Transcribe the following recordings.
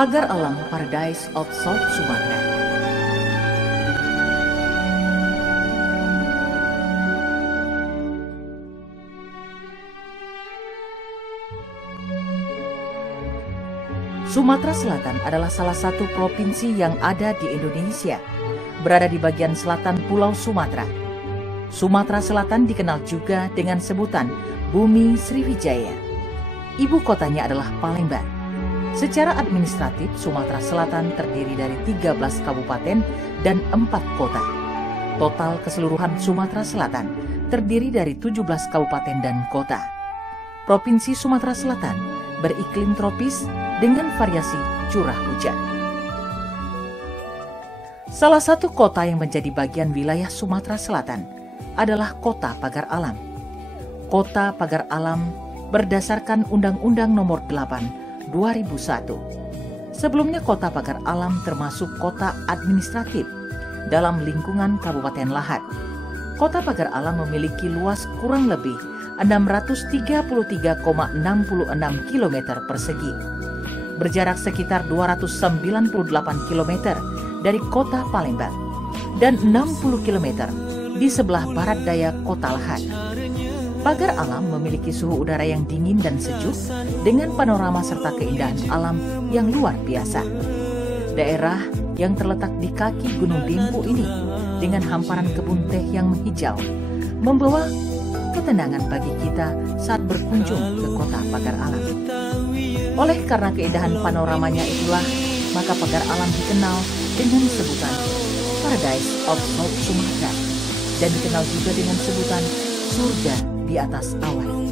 Pagar Alam Paradise of South Sumatra. Sumatera Selatan adalah salah satu provinsi yang ada di Indonesia, berada di bagian selatan Pulau Sumatera. Sumatera Selatan dikenal juga dengan sebutan Bumi Sriwijaya. Ibu kotanya adalah Palembang. Secara administratif, Sumatera Selatan terdiri dari 13 kabupaten dan 4 kota. Total keseluruhan Sumatera Selatan terdiri dari 17 kabupaten dan kota. Provinsi Sumatera Selatan beriklim tropis dengan variasi curah hujan. Salah satu kota yang menjadi bagian wilayah Sumatera Selatan adalah Kota Pagar Alam. Kota Pagar Alam berdasarkan Undang-Undang Nomor 8 2001. Sebelumnya Kota Pagar Alam termasuk kota administratif dalam lingkungan Kabupaten Lahat. Kota Pagar Alam memiliki luas kurang lebih 633,66 km persegi. Berjarak sekitar 298 km dari kota Palembang dan 60 km di sebelah barat daya kota Lahat. Pagar Alam memiliki suhu udara yang dingin dan sejuk dengan panorama serta keindahan alam yang luar biasa. Daerah yang terletak di kaki Gunung Dempo ini dengan hamparan kebun teh yang menghijau membawa ketenangan bagi kita saat berkunjung ke kota Pagar Alam. Oleh karena keindahan panoramanya itulah, maka Pagar Alam dikenal dengan sebutan Paradise of South Sumatra dan dikenal juga dengan sebutan surga di atas awan.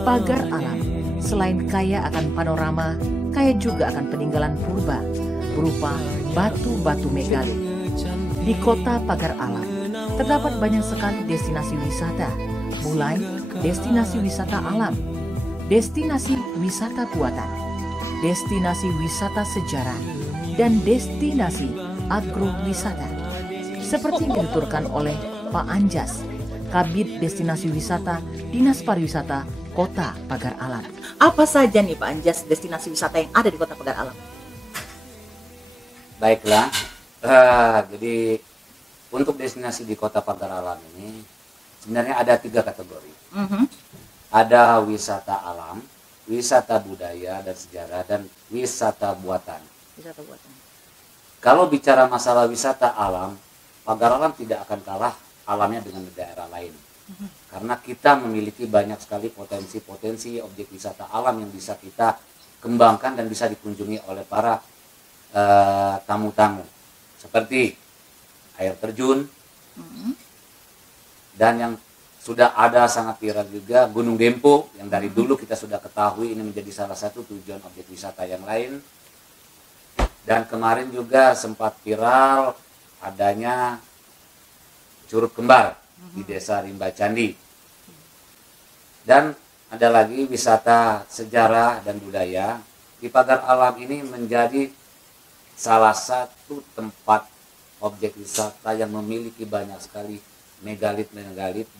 Pagar Alam selain kaya akan panorama, kaya juga akan peninggalan purba berupa batu-batu megalit. Di kota Pagar Alam terdapat banyak sekali destinasi wisata, mulai destinasi wisata alam, destinasi wisata buatan, destinasi wisata sejarah, dan destinasi agrowisata. Seperti yang dituturkan oleh Pak Anjas, Kabid Destinasi Wisata, Dinas Pariwisata, Kota Pagar Alam. Apa saja nih Pak Anjas destinasi wisata yang ada di Kota Pagar Alam? Baiklah, jadi untuk destinasi di Kota Pagar Alam ini sebenarnya ada 3 kategori. Ada wisata alam, wisata budaya dan sejarah, dan wisata buatan. Wisata buatan. Kalau bicara masalah wisata alam, Pagar Alam tidak akan kalah alamnya dengan daerah lain. Karena kita memiliki banyak sekali potensi-potensi objek wisata alam yang bisa kita kembangkan dan bisa dikunjungi oleh para tamu-tamu. Seperti air terjun, dan yang sudah ada sangat viral juga Gunung Dempo yang dari dulu kita sudah ketahui ini menjadi salah satu tujuan objek wisata yang lain. Dan kemarin juga sempat viral adanya Curug Kembar di Desa Rimba Candi. Dan ada lagi wisata sejarah dan budaya. Di Pagar Alam ini menjadi salah satu tempat objek wisata yang memiliki banyak sekali megalit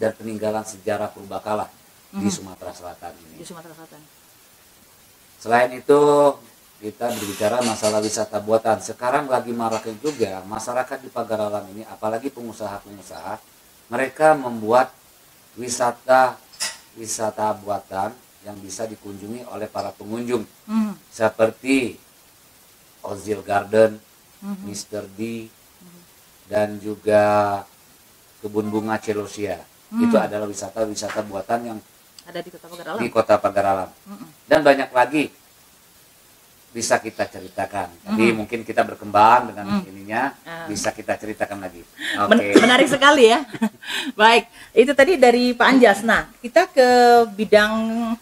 dan peninggalan sejarah purbakala di Sumatera Selatan ini. Di Sumatera Selatan. Selain itu, kita berbicara masalah wisata buatan. Sekarang lagi maraknya juga masyarakat di Pagar Alam ini, apalagi pengusaha-pengusaha, mereka membuat wisata buatan yang bisa dikunjungi oleh para pengunjung. Seperti Ozil Garden, Mr. D, dan juga kebun bunga Celosia. Itu adalah wisata buatan yang ada di Kota Pagar Alam. Di Kota Pagar Alam. Dan banyak lagi bisa kita ceritakan. Tapi mungkin kita berkembang dengan ininya, bisa kita ceritakan lagi. Menarik sekali ya. Baik, itu tadi dari Pak Anjas. Nah, kita ke bidang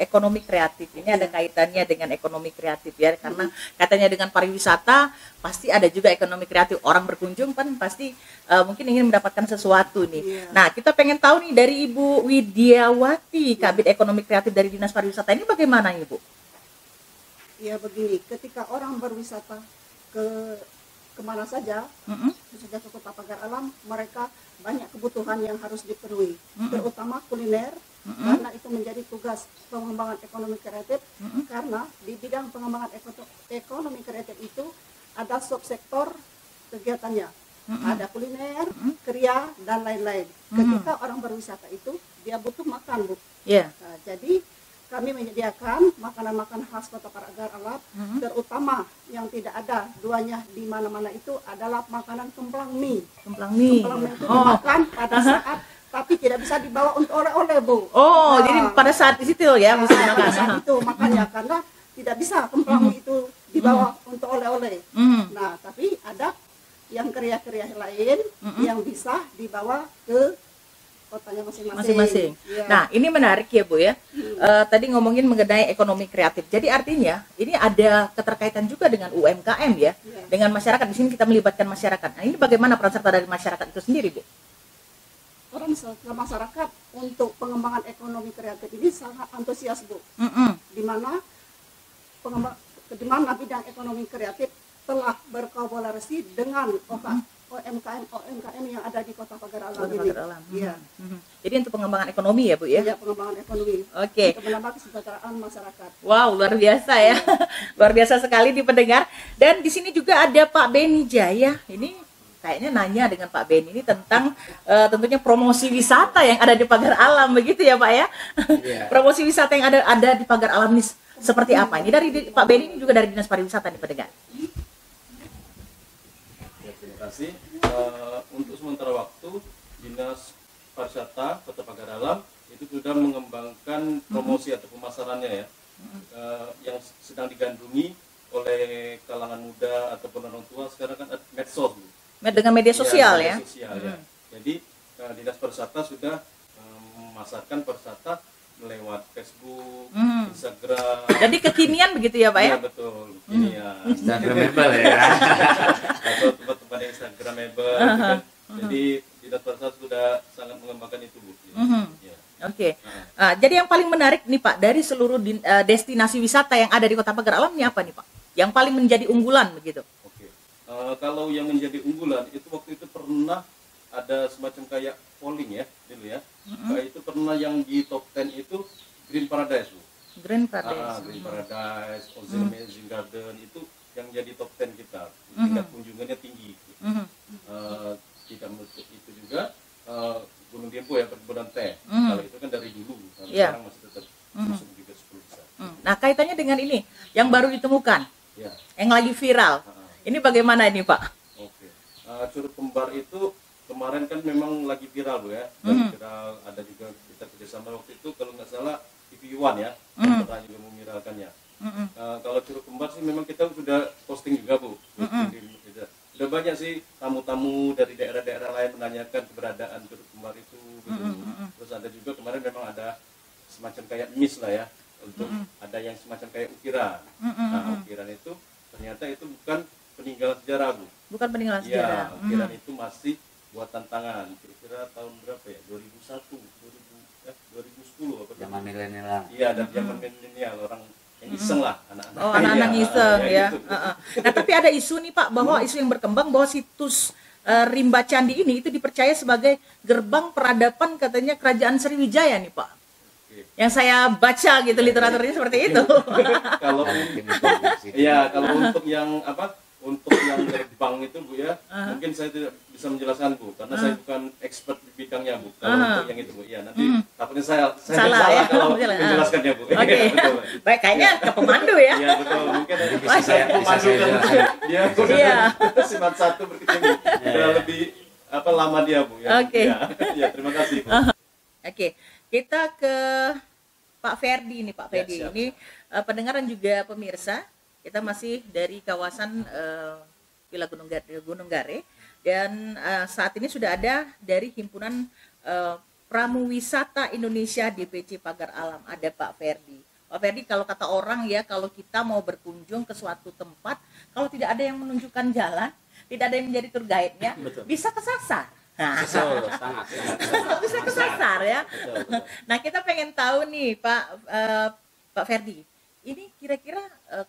ekonomi kreatif. Ini ada kaitannya dengan ekonomi kreatif ya, karena katanya dengan pariwisata pasti ada juga ekonomi kreatif. Orang berkunjung kan pasti mungkin ingin mendapatkan sesuatu nih. Nah, kita pengen tahu nih dari Ibu Widiawati, Kabid Ekonomi Kreatif dari Dinas Pariwisata, ini bagaimana Ibu? Ya begini, ketika orang berwisata ke kemana saja, khususnya ke Kota Pagar Alam, mereka banyak kebutuhan yang harus dipenuhi, terutama kuliner, karena itu menjadi tugas pengembangan ekonomi kreatif. Karena di bidang pengembangan ekonomi kreatif itu ada subsektor kegiatannya, ada kuliner, kriya, dan lain-lain. Ketika orang berwisata itu dia butuh makan, Bu. Nah, jadi kami menyediakan makanan-makanan khas Kota Pagar Alam, terutama yang tidak ada duanya di mana-mana itu adalah makanan kemplang mie. Kemplang mie. Kemplang mie itu dimakan pada saat, tapi tidak bisa dibawa untuk oleh-oleh, Bu. Jadi pada saat di situ ya bisa dimakan. Pada saat itu makanya karena tidak bisa kemplang mie itu dibawa untuk oleh-oleh. Nah, tapi ada yang kriya-kriya lain yang bisa dibawa ke kotanya masing-masing. Ya. Nah, ini menarik ya, Bu ya. Tadi ngomongin mengenai ekonomi kreatif. Jadi artinya ini ada keterkaitan juga dengan UMKM ya, dengan masyarakat. Di sini kita melibatkan masyarakat. Nah, ini bagaimana peran serta dari masyarakat itu sendiri, Bu? Peran serta masyarakat untuk pengembangan ekonomi kreatif ini sangat antusias, Bu. Di mana bidang ekonomi kreatif telah berkolaborasi dengan UMKM yang ada di Kota Pagar Alam ini. Iya. Jadi untuk pengembangan ekonomi ya, Bu ya? Iya, pengembangan ekonomi. Oke. Untuk menambah kesejahteraan masyarakat. Wow, luar biasa ya. Luar biasa sekali di pendengar. Dan di sini juga ada Pak Beni Jaya. Ini kayaknya nanya dengan Pak Beni ini tentang tentunya promosi wisata yang ada di Pagar Alam, begitu ya, Pak ya? Promosi wisata yang ada di Pagar Alam ini seperti apa? Ini dari Pak Beni, ini juga dari Dinas Pariwisata di pendengar. Terima kasih. Untuk sementara waktu Dinas Pariwisata Kota Pagar Alam itu sudah mengembangkan promosi atau pemasarannya ya, yang sedang digandrungi oleh kalangan muda ataupun orang tua. Sekarang kan ada medsos, dengan media sosial ya. Media sosial, ya. Jadi Dinas Pariwisata sudah memasarkan pariwisata lewat Facebook, Instagram. Jadi kekinian begitu ya, Pak ya? Iya, betul. Ini ya. Instagramable ya. Atau tempat-tempat Instagramable. Gitu kan. Jadi Dinas Pariwisata sudah sangat mengembangkan itu, Bu. Ya. Oke. Jadi yang paling menarik nih, Pak, dari seluruh destinasi wisata yang ada di Kota Pagar Alam ini apa nih, Pak? Yang paling menjadi unggulan begitu? Oke. Kalau yang menjadi unggulan itu waktu itu pernah ada semacam kayak polling ya dulu ya. Itu pernah yang di top 10 itu Green Paradise, Bu. Green Paradise. Green Paradise, Ozil Amazing Garden itu yang jadi top 10 kita. Tingkat kunjungannya tinggi. Tidak menutup itu juga Gunung Dempo ya, perkebunan teh. Kalau itu kan dari dulu, sekarang masih tetap masuk juga 10 besar. Nah, kaitannya dengan ini yang baru ditemukan, yang lagi viral. Ini bagaimana ini, Pak? Oke. Curug Kembar itu kemarin kan memang lagi viral, Bu ya. Viral, ada juga kita kerjasama waktu itu kalau nggak salah TV One ya, pernah juga meviralkannya. Kalau Curug Kembar sih memang kita sudah posting juga, Bu. Udah banyak sih tamu-tamu dari daerah-daerah lain menanyakan keberadaan Curug Kembar itu. Gitu. Terus ada juga kemarin memang ada semacam kayak miss lah ya, untuk ada yang semacam kayak ukiran. Nah, ukiran itu ternyata itu bukan peninggalan sejarah, Bu. Bukan peninggalan sejarah. Ya, ukiran itu masih buatan tangan. Kira-kira tahun berapa ya? 2001, 2010 apa? Zaman milenial. Iya, dan zaman milenial, orang yang iseng lah, anak-anak. Oh, anak-anak iseng ya. Gitu. Nah, tapi ada isu nih, Pak, bahwa isu yang berkembang bahwa situs Rimba Candi ini itu dipercaya sebagai gerbang peradaban katanya Kerajaan Sriwijaya nih, Pak. Yang saya baca gitu literaturnya seperti itu. Kalau kalau untuk yang apa? Untuk yang gerbang itu, Bu ya, mungkin saya tidak bisa menjelaskan, Bu, karena saya bukan expert di bidangnya, Bu. Kalau untuk yang itu, Bu, ya nanti takutnya saya salah ya, kalau menjelaskannya, Bu. Oke. Baik, kayaknya ke pemandu ya. Iya, betul. Mungkin nanti Bisa saya pemandu dia Iya. simat 1 berkecimpung. Udah lebih apa lama dia, Bu ya. Oke. Ya, terima kasih, Bu. Oke, kita ke Pak Ferdi nih, Pak Ferdi. Siap. Ini pendengar dan juga pemirsa, kita masih dari kawasan Villa Gunung Gare, dan saat ini sudah ada dari Himpunan Pramuwisata Indonesia DPC Pagar Alam, ada Pak Ferdi. Pak Ferdi, kalau kata orang ya, kalau kita mau berkunjung ke suatu tempat, kalau tidak ada yang menunjukkan jalan, tidak ada yang menjadi tour guide-nya, bisa kesasar. Nah, sangat. bisa kesasar ya. Betul. Nah, kita pengen tahu nih, Pak Ferdi, ini kira-kira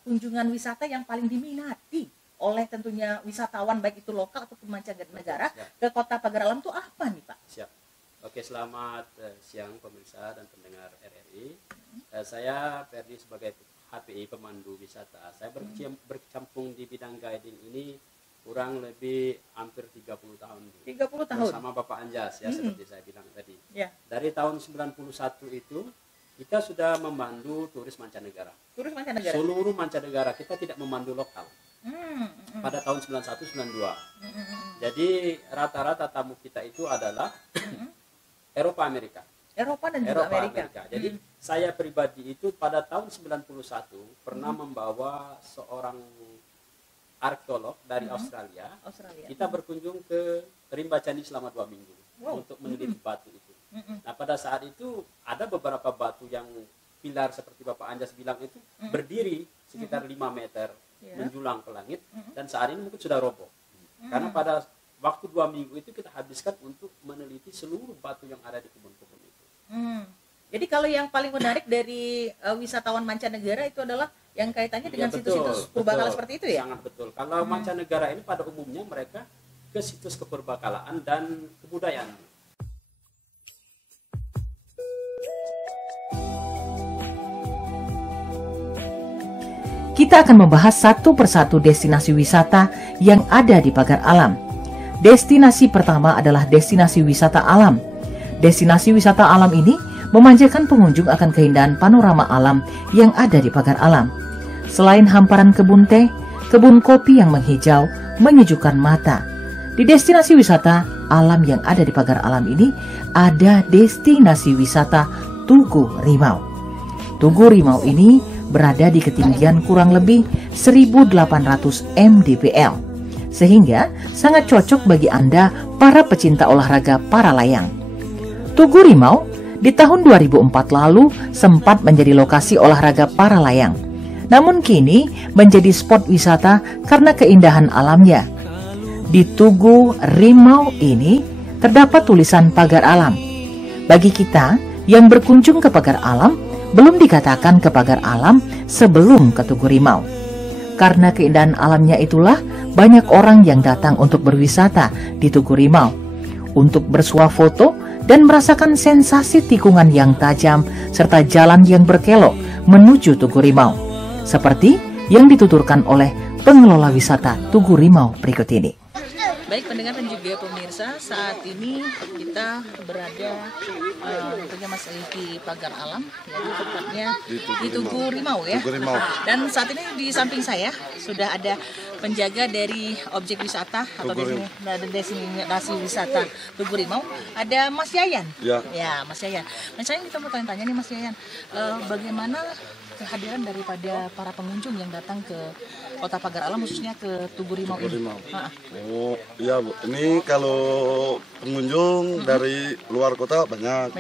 kunjungan wisata yang paling diminati oleh tentunya wisatawan baik itu lokal ataupun mancanegara ke Kota Pagar Alam itu apa nih, Pak? Siap. Oke, selamat siang pemirsa dan pendengar RRI. Saya Ferdi sebagai HPI pemandu wisata. Saya berkecimpung di bidang guiding ini kurang lebih hampir 30 tahun. 30 tahun. Bersama Bapak Anjas ya, seperti saya bilang tadi. Ya. Dari tahun 91 itu kita sudah memandu turis mancanegara. Turis mancanegara. Seluruh mancanegara, kita tidak memandu lokal. Pada tahun 91-92. Jadi rata-rata tamu kita itu adalah Eropa Amerika. Eropa dan juga Amerika. Jadi saya pribadi itu pada tahun 91 pernah membawa seorang arkeolog dari Australia. Kita berkunjung ke Rimba Candi selama 2 minggu untuk meneliti batu itu. Nah pada saat itu ada beberapa batu yang pilar seperti Bapak Anjas bilang itu berdiri sekitar 5 meter menjulang ke langit dan saat ini mungkin sudah roboh. Karena pada waktu 2 minggu itu kita habiskan untuk meneliti seluruh batu yang ada di kebun-kebun itu. Jadi kalau yang paling menarik dari wisatawan mancanegara itu adalah yang kaitannya dengan situs-situs purbakala seperti itu ya? Sangat betul. Kalau mancanegara ini pada umumnya mereka ke situs kepurbakalaan dan kebudayaan. Kita akan membahas satu persatu destinasi wisata yang ada di Pagar Alam. Destinasi pertama adalah destinasi wisata alam. Destinasi wisata alam ini memanjakan pengunjung akan keindahan panorama alam yang ada di Pagar Alam. Selain hamparan kebun teh, kebun kopi yang menghijau, menyejukkan mata. Di destinasi wisata alam yang ada di Pagar Alam ini, ada destinasi wisata Tugu Rimau. Tugu Rimau ini berada di ketinggian kurang lebih 1.800 mdpl, sehingga sangat cocok bagi Anda para pecinta olahraga para layang. Tugu Rimau di tahun 2004 lalu sempat menjadi lokasi olahraga para layang, namun kini menjadi spot wisata karena keindahan alamnya. Di Tugu Rimau ini terdapat tulisan Pagar Alam. Bagi kita yang berkunjung ke Pagar Alam, belum dikatakan ke Pagar Alam sebelum ke Tugu Rimau. Karena keindahan alamnya itulah banyak orang yang datang untuk berwisata di Tugu Rimau, untuk bersuah foto dan merasakan sensasi tikungan yang tajam serta jalan yang berkelok menuju Tugu Rimau, seperti yang dituturkan oleh pengelola wisata Tugu Rimau berikut ini. Baik pendengar dan juga pemirsa, saat ini kita berada tentunya masih di Pagar Alam, yaitu tepatnya di Tugu Rimau ya. Tugu Rimau. Dan saat ini di samping saya sudah ada penjaga dari objek wisata atau destinasi wisata Tugu Rimau, ada Mas Yayan. Ya, Mas Yayan. Mas Yayan, kita mau tanya-tanya nih Mas Yayan, bagaimana kehadiran daripada para pengunjung yang datang ke Kota Pagar Alam, khususnya ke Tugu Rimau ini? Oh iya Bu, ini kalau pengunjung dari luar kota banyak.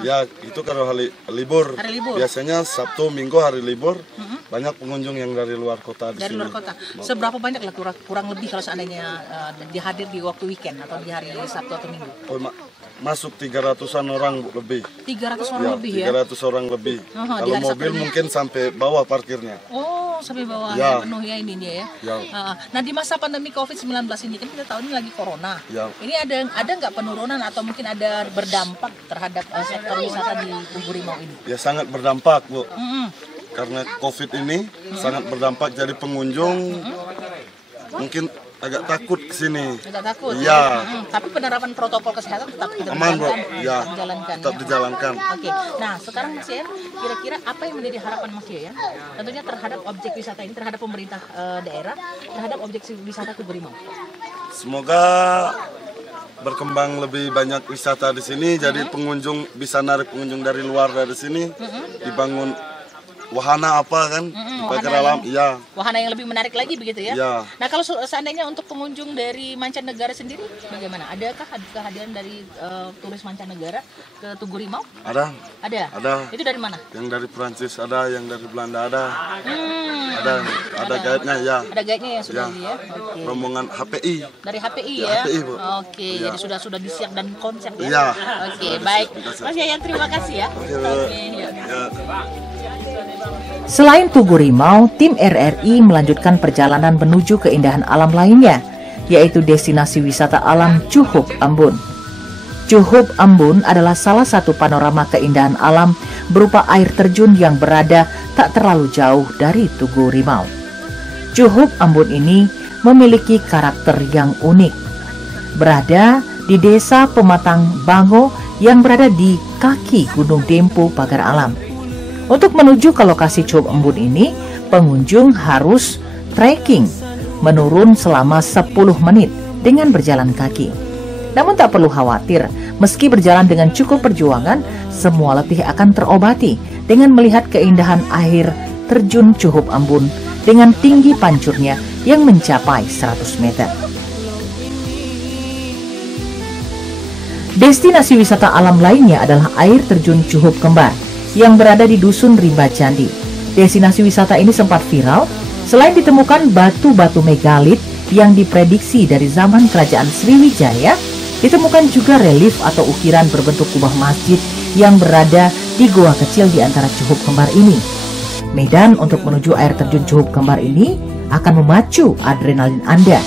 Ya itu kalau hari libur. Biasanya Sabtu Minggu hari libur banyak pengunjung yang dari luar kota di sini. Luar kota. Seberapa banyak lah kurang lebih kalau seandainya dihadir di waktu weekend atau di hari Sabtu atau Minggu? Oh, masuk 300-an orang lebih. 300 orang lebih ya? 300 orang lebih. Kalau mobil mungkin sampai bawah parkirnya. Oh, sampai bawah ya, penuh ya ininya ya. Nah, di masa pandemi COVID-19 ini kan kita tahu ini lagi corona. Ini ada nggak penurunan atau mungkin ada berdampak terhadap sektor wisata di Tugu Rimau ini? Ya sangat berdampak Bu. Karena COVID ini sangat berdampak, jadi pengunjung mungkin agak takut ke sini. Agak takut. Iya. Tapi penerapan protokol kesehatan tetap kita aman, Bro. Ya. Tetap dijalankan. Oke. Nah, sekarang Mas Yayan, kira-kira apa yang menjadi harapan Mas Yayan tentunya terhadap objek wisata ini, terhadap pemerintah daerah, terhadap objek wisata Tugu Rimau? Semoga berkembang lebih banyak wisata di sini, jadi pengunjung bisa narik pengunjung dari luar dari sini, dibangun wahana apa kan di Pagar Alam, iya. Wahana yang lebih menarik lagi begitu ya. Ya. Nah kalau seandainya untuk pengunjung dari mancanegara sendiri bagaimana? Adakah kehadiran dari turis mancanegara ke Tugu Rimau? Ada. Ada. Itu dari mana? Yang dari Prancis ada, yang dari Belanda ada. Ada guide-nya ya. Ada guide-nya yang sudah ya. Okay. Rombongan HPI. Dari HPI ya. HPI, Bu. Oke, jadi sudah disiap dan konsep ya. Iya. Oke, baik. Mas Yayan, terima kasih ya. Oke. Ya. Selain Tugu Rimau, tim RRI melanjutkan perjalanan menuju keindahan alam lainnya, yaitu destinasi wisata alam Cuhuk Ambon. Cuhup Embun adalah salah satu panorama keindahan alam berupa air terjun yang berada tak terlalu jauh dari Tugu Rimau. Cuhup Embun ini memiliki karakter yang unik. Berada di Desa Pematang Bango yang berada di kaki Gunung Dempo Pagar Alam. Untuk menuju ke lokasi Cuhup Embun ini, pengunjung harus trekking, menurun selama 10 menit dengan berjalan kaki. Namun tak perlu khawatir, meski berjalan dengan cukup perjuangan, semua letih akan terobati dengan melihat keindahan air terjun Cuhup Embun dengan tinggi pancurnya yang mencapai 100 meter. Destinasi wisata alam lainnya adalah air terjun Cuhup Kembar yang berada di Dusun Rimba Candi. Destinasi wisata ini sempat viral selain ditemukan batu-batu megalit yang diprediksi dari zaman Kerajaan Sriwijaya. Ditemukan juga relief atau ukiran berbentuk kubah masjid yang berada di goa kecil di antara Cuhup Kembar ini. Medan untuk menuju air terjun Cuhup Kembar ini akan memacu adrenalin Anda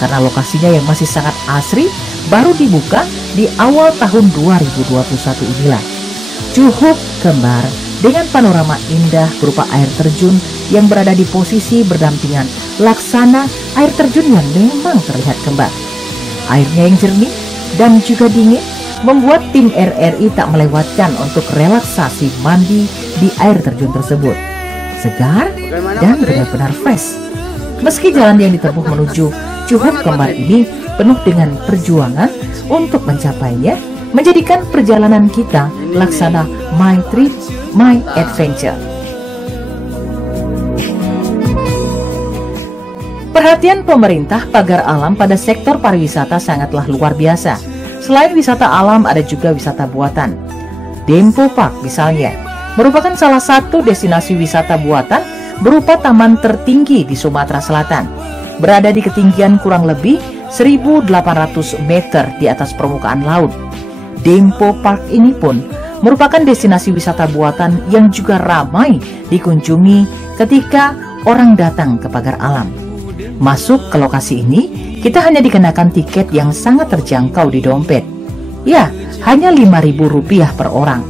karena lokasinya yang masih sangat asri baru dibuka di awal tahun 2021 inilah. Cuhup Kembar dengan panorama indah berupa air terjun yang berada di posisi berdampingan laksana air terjun yang memang terlihat kembar. Airnya yang jernih dan juga dingin membuat tim RRI tak melewatkan untuk relaksasi mandi di air terjun tersebut. Segar dan benar-benar fresh. Meski jalan yang ditempuh menuju Cuhup Kembar ini penuh dengan perjuangan untuk mencapainya, menjadikan perjalanan kita laksana My Trip, My Adventure. Perhatian pemerintah Pagar Alam pada sektor pariwisata sangatlah luar biasa. Selain wisata alam, ada juga wisata buatan. Dempo Park misalnya, merupakan salah satu destinasi wisata buatan berupa taman tertinggi di Sumatera Selatan. Berada di ketinggian kurang lebih 1.800 meter di atas permukaan laut. Dempo Park ini pun merupakan destinasi wisata buatan yang juga ramai dikunjungi ketika orang datang ke Pagar Alam. Masuk ke lokasi ini, kita hanya dikenakan tiket yang sangat terjangkau di dompet. Ya, hanya Rp5.000 per orang.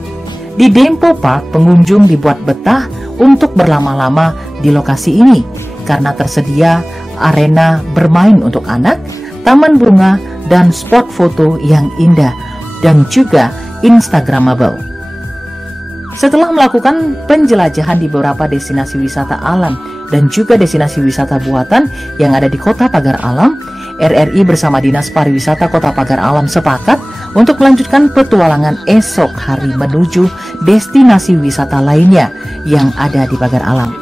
Di Dempo Park, pengunjung dibuat betah untuk berlama-lama di lokasi ini karena tersedia arena bermain untuk anak, taman bunga, dan spot foto yang indah dan juga instagramable. Setelah melakukan penjelajahan di beberapa destinasi wisata alam dan juga destinasi wisata buatan yang ada di Kota Pagar Alam, RRI bersama Dinas Pariwisata Kota Pagar Alam sepakat untuk melanjutkan petualangan esok hari menuju destinasi wisata lainnya yang ada di Pagar Alam.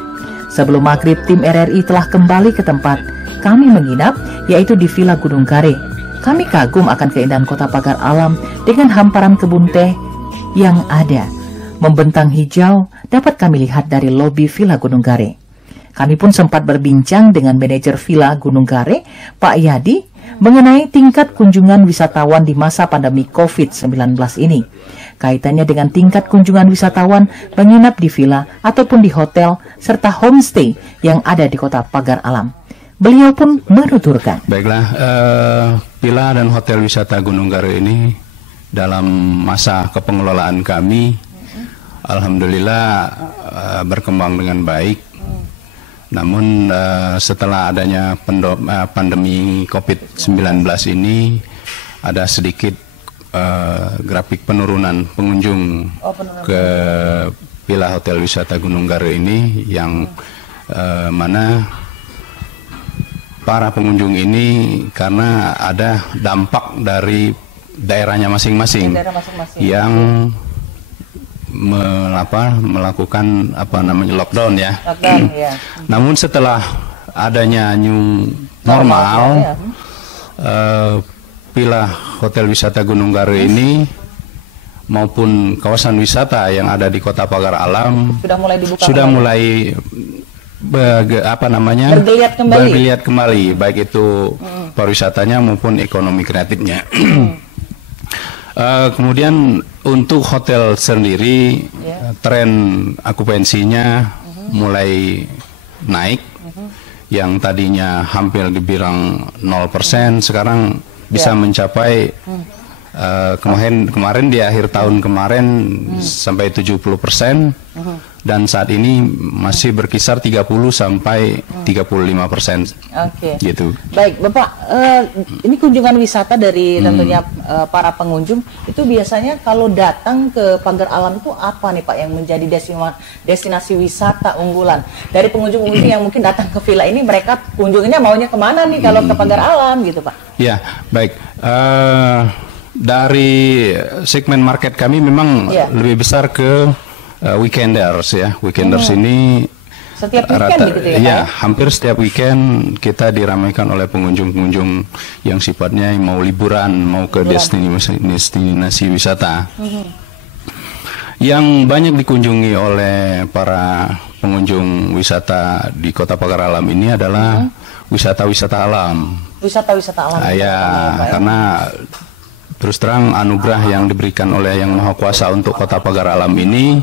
Sebelum maghrib, tim RRI telah kembali ke tempat kami menginap, yaitu di Villa Gunung Gare. Kami kagum akan keindahan Kota Pagar Alam dengan hamparan kebun teh yang ada. Membentang hijau dapat kami lihat dari lobi Villa Gunung Gare. Kami pun sempat berbincang dengan manajer Villa Gunung Gare, Pak Yadi, mengenai tingkat kunjungan wisatawan di masa pandemi COVID-19 ini. Kaitannya dengan tingkat kunjungan wisatawan menginap di villa ataupun di hotel serta homestay yang ada di Kota Pagar Alam. Beliau pun menuturkan. Baiklah, villa dan hotel wisata Gunung Gare ini dalam masa kepengelolaan kami, alhamdulillah berkembang dengan baik. Namun setelah adanya pandemi COVID-19 ini ada sedikit grafik penurunan pengunjung ke Villa Hotel Wisata Gunung Gare ini yang mana para pengunjung ini karena ada dampak dari daerahnya masing-masing yang melakukan lockdown ya. Ya. Namun setelah adanya new normal, Villa Hotel Wisata Gunung Gare ini maupun kawasan wisata yang ada di Kota Pagar Alam sudah mulai bergeliat kembali, baik itu pariwisatanya maupun ekonomi kreatifnya. Kemudian untuk hotel sendiri, tren okupansinya mulai naik, yang tadinya hampir dibilang 0%, sekarang bisa mencapai kemarin di akhir tahun kemarin sampai 70%, dan saat ini masih berkisar 30 sampai 35%. Oke. Gitu. Baik, Bapak, ini kunjungan wisata dari tentunya para pengunjung itu biasanya kalau datang ke Pagar Alam itu apa nih Pak yang menjadi destinasi wisata unggulan dari pengunjung-pengunjung yang mungkin datang ke villa ini, mereka kunjungannya maunya kemana nih kalau ke Pagar Alam gitu Pak? Ya, baik. Dari segmen market kami memang lebih besar ke weekenders ya. Weekenders ini setiap weekend gitu ya? Ya, hampir setiap weekend kita diramaikan oleh pengunjung-pengunjung yang sifatnya mau liburan, mau ke destinasi wisata. Yang banyak dikunjungi oleh para pengunjung wisata di Kota Pagar Alam ini adalah wisata-wisata alam. Wisata-wisata alam. Ya, karena terus terang anugerah yang diberikan oleh Yang Maha Kuasa untuk Kota Pagar Alam ini,